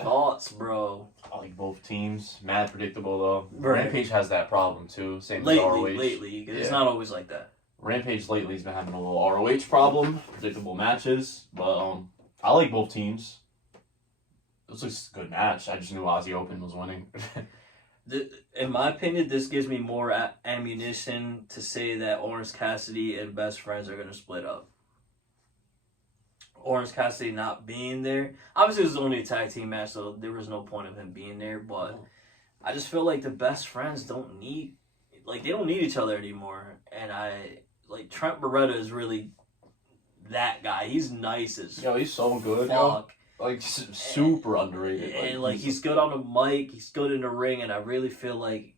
Thoughts, bro? I like both teams. Mad predictable, though. Right. Rampage has that problem, too. Same with ROH. Lately. It's not always like that. Rampage lately has been having a little ROH problem. Predictable matches. But I like both teams. It was just a good match. I just knew Aussie Open was winning. In my opinion, this gives me more ammunition to say that Orange Cassidy and Best Friends are going to split up. Orange Cassidy not being there. Obviously, it was only a tag team match, so there was no point of him being there. But I just feel like the Best Friends they don't need each other anymore. And Trent Beretta is really that guy. He's nice as Yo, he's so good. fuck. Like, super underrated. And he's good on the mic. He's good in the ring. And I really feel like,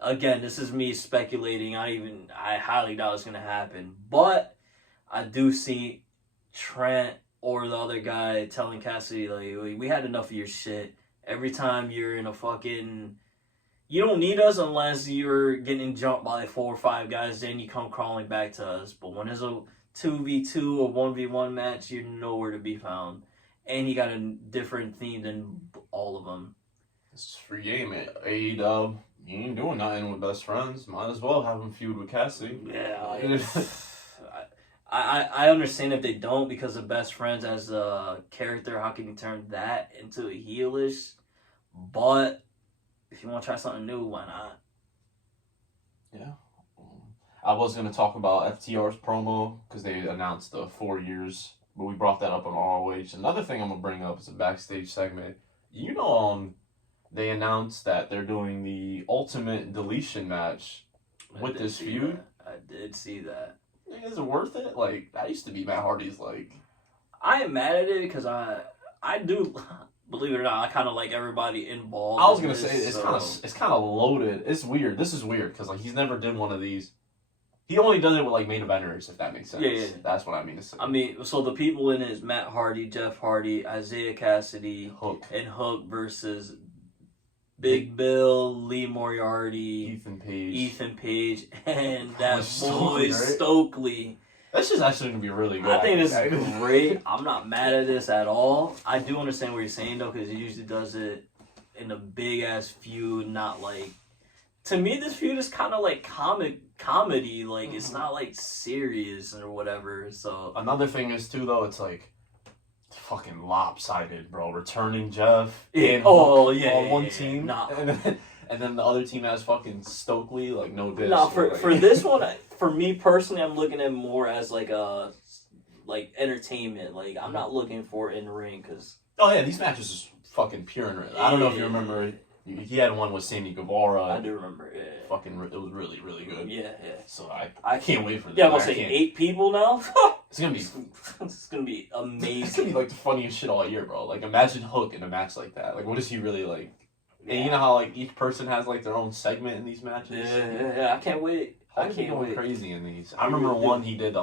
again, this is me speculating. I highly doubt it's going to happen. But I do see Trent or the other guy telling Cassidy, like, we had enough of your shit. Every time you're in a fucking... You don't need us unless you're getting jumped by like 4 or 5 guys, then you come crawling back to us. But when it's a 2v2 or 1v1 match, you're nowhere to be found. And he got a different theme than all of them. It's free game. AEW, he ain't doing nothing with Best Friends. Might as well have him feud with Cassidy. Yeah, I understand if they don't because of Best Friends as a character. How can you turn that into a heelish? But if you want to try something new, why not? Yeah. I was going to talk about FTR's promo because they announced the 4 years, but we brought that up on ROH. Another thing I'm going to bring up is a backstage segment. You know, they announced that they're doing the Ultimate Deletion match with this feud. I did see that. Is it worth it? Like, that used to be Matt Hardy's, like... I am mad at it because I I do, believe it or not, I kind of like everybody involved. I was in gonna this, say it's so- kind of loaded. It's weird. This is weird because like he's never done one of these. He only does it with like main eventers, if that makes sense. Yeah. That's what I mean to say. I mean, so the people in it is Matt Hardy, Jeff Hardy, Isaiah Cassidy, Hook, and Hook versus Big Bill, Lee Moriarty, Ethan Page. and that Stokely, boy right? Stokely. That's just actually gonna be really good. I think this is great. I'm not mad at this at all. I do understand what you're saying though, because he usually does it in a big ass feud, not like. To me, this feud is kind of like comedy. Like it's not like serious or whatever. So Another thing is too though, it's like fucking lopsided, bro. Returning Jeff Yeah. and Oh, Hook yeah, on yeah, one yeah. team, Nah. and then the other team has fucking Stokely. Like no diss. no, like- for this one, for me personally, I'm looking at more as like a entertainment. Like I'm not looking for in ring because Oh yeah, these matches is fucking pure and real. I don't know if you Yeah. remember. He had one with Sammy Guevara. I do remember. Yeah, It was really really good. yeah. So I I can't wait for this. Yeah, I'm gonna I say can't- 8 people now. It's gonna be It's gonna be it's gonna amazing. be like the funniest shit all year, bro. Like imagine Hook in a match like that. Like what is he really like? And you know how like each person has like their own segment in these matches. Yeah. I can't wait. I Hook be can't going wait. crazy in these. I remember really do. one he did.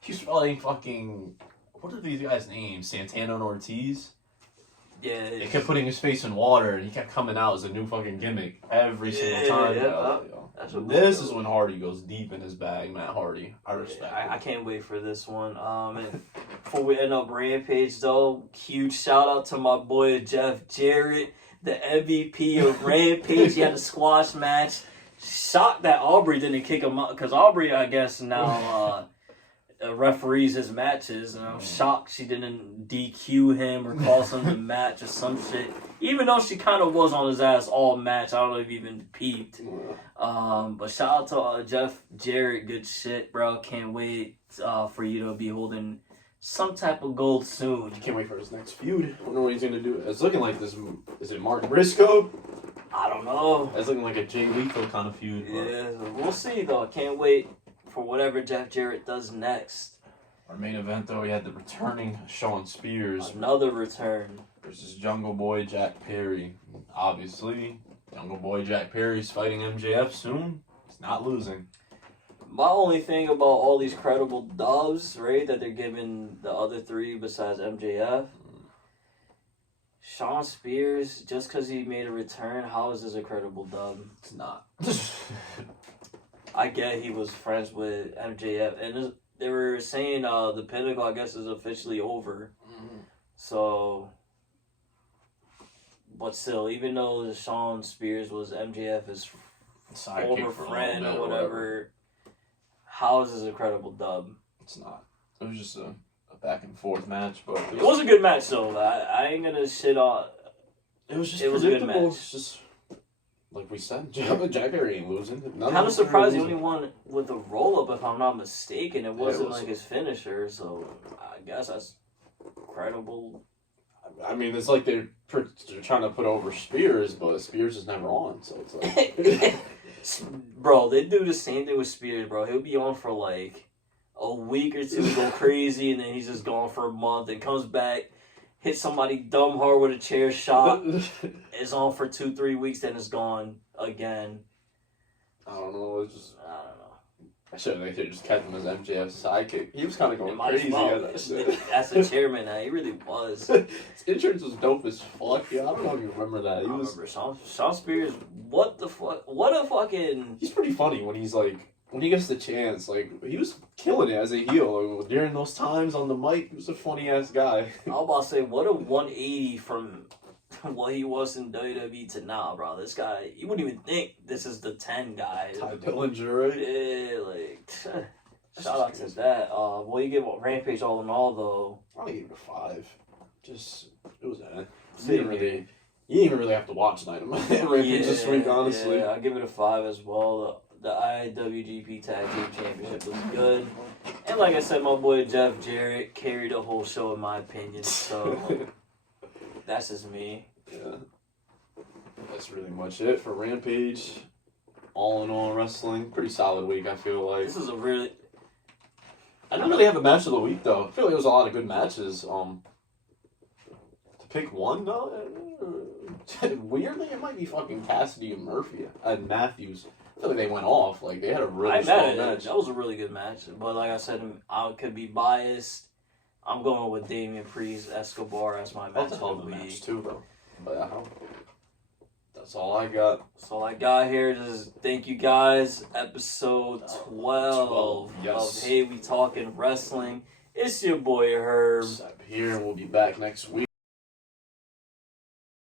He's probably fucking. What are these guys' names? Santana and Ortiz. Yeah. They kept putting his face in water, and he kept coming out as a new fucking gimmick every single time. Yeah, I was like, yo. That's what This is when Hardy goes deep in his bag, Matt Hardy. I respect I it. can't wait for this one. And before we end up Rampage, though, huge shout out to my boy Jeff Jarrett, the MVP of Rampage. He had a squash match. Shocked that Aubrey didn't kick him out because Aubrey, I guess, now referees his matches, and I'm shocked she didn't DQ him or cost him the match or some shit. Even though she kind of was on his ass all match, I don't know if you even peeped. But shout out to Jeff Jarrett, good shit, bro. Can't wait for you to be holding some type of gold soon. Can't wait for his next feud. I wonder what he's gonna do. It's looking like this. Is it Mark Briscoe? I don't know. It's looking like a Jay Lethal kind of feud. But Yeah, we'll see though. Can't wait for whatever Jeff Jarrett does next. our main event, though, we had the returning Sean Spears Another return. versus Jungle Boy Jack Perry. Obviously, Jungle Boy Jack Perry's fighting MJF soon. He's not losing. My only thing about all these credible dubs, right, that they're giving the other three besides MJF, Sean Spears, just because he made a return, how is this a credible dub? It's not. I get he was friends with MJF, and they were saying the Pinnacle, I guess, is officially over. So, but still, even though Sean Spears was MJF's Sidekick former for a friend little or bit whatever, how is this a credible dub? It's not. It was just a back and forth match, but It was a good match, though. I ain't gonna shit on. It was just It was a good predictable. match. It's just like we said, Jack Perry ain't losing. None Kind of of them are surprised he losing. only won with a roll up, if I'm not mistaken. It wasn't was. like his finisher, so I guess that's credible. I mean, it's like they're trying to put over Spears, but Spears is never on, so it's like. Bro, they do the same thing with Spears, bro. He'll be on for like a week or two, go crazy, and then he's just gone for a month, and comes back, hits somebody dumb hard with a chair shot, is on for 2-3 weeks, then it's gone again. I don't know. It's just. I don't know. I should have just kept him as MJF's sidekick. He was kind of It going might as crazy. well. As That's the chairman now. He really was. His entrance was dope as fuck. Yeah, I don't know if you remember that. I He was. remember Sean Spears. What the fuck? What a fucking. He's pretty funny when he's like when he gets the chance. Like he was killing it as a heel like, during those times on the mic. He was a funny ass guy. I was about to say, what a 180 from what he was in WWE to now, bro. This guy, you wouldn't even think this is the 10 guy. Ty Dillinger, right? Yeah, like, shout out to that. Well, you give Rampage all in all, though. I gave it a 5. Just it was that. You Same didn't really. here. You didn't even really have to watch Dynamite Rampage this week, honestly. Yeah, I give it a 5 as well. The IWGP Tag Team Championship was good. And like I said, my boy Jeff Jarrett carried the whole show, in my opinion. So, that's just me. Yeah. That's really much it for Rampage. All in all, wrestling. Pretty solid week, I feel like. This is a really. I didn't really have a match of the week, though. I feel like there was a lot of good matches. pick one though, weirdly it might be fucking Cassidy and Murphy and Matthews. I feel like they went off. Like they had a really strong match. That was a really good match. But like I said, I could be biased. I'm going with Damian Priest, Escobar as my match That's a hell of of the a match week. too, though. But that's all I got. That's all I got here. Just thank you guys. Episode 12 yes. of Hey We Talking Wrestling. It's your boy Herb. Sap here, and we'll be back next week.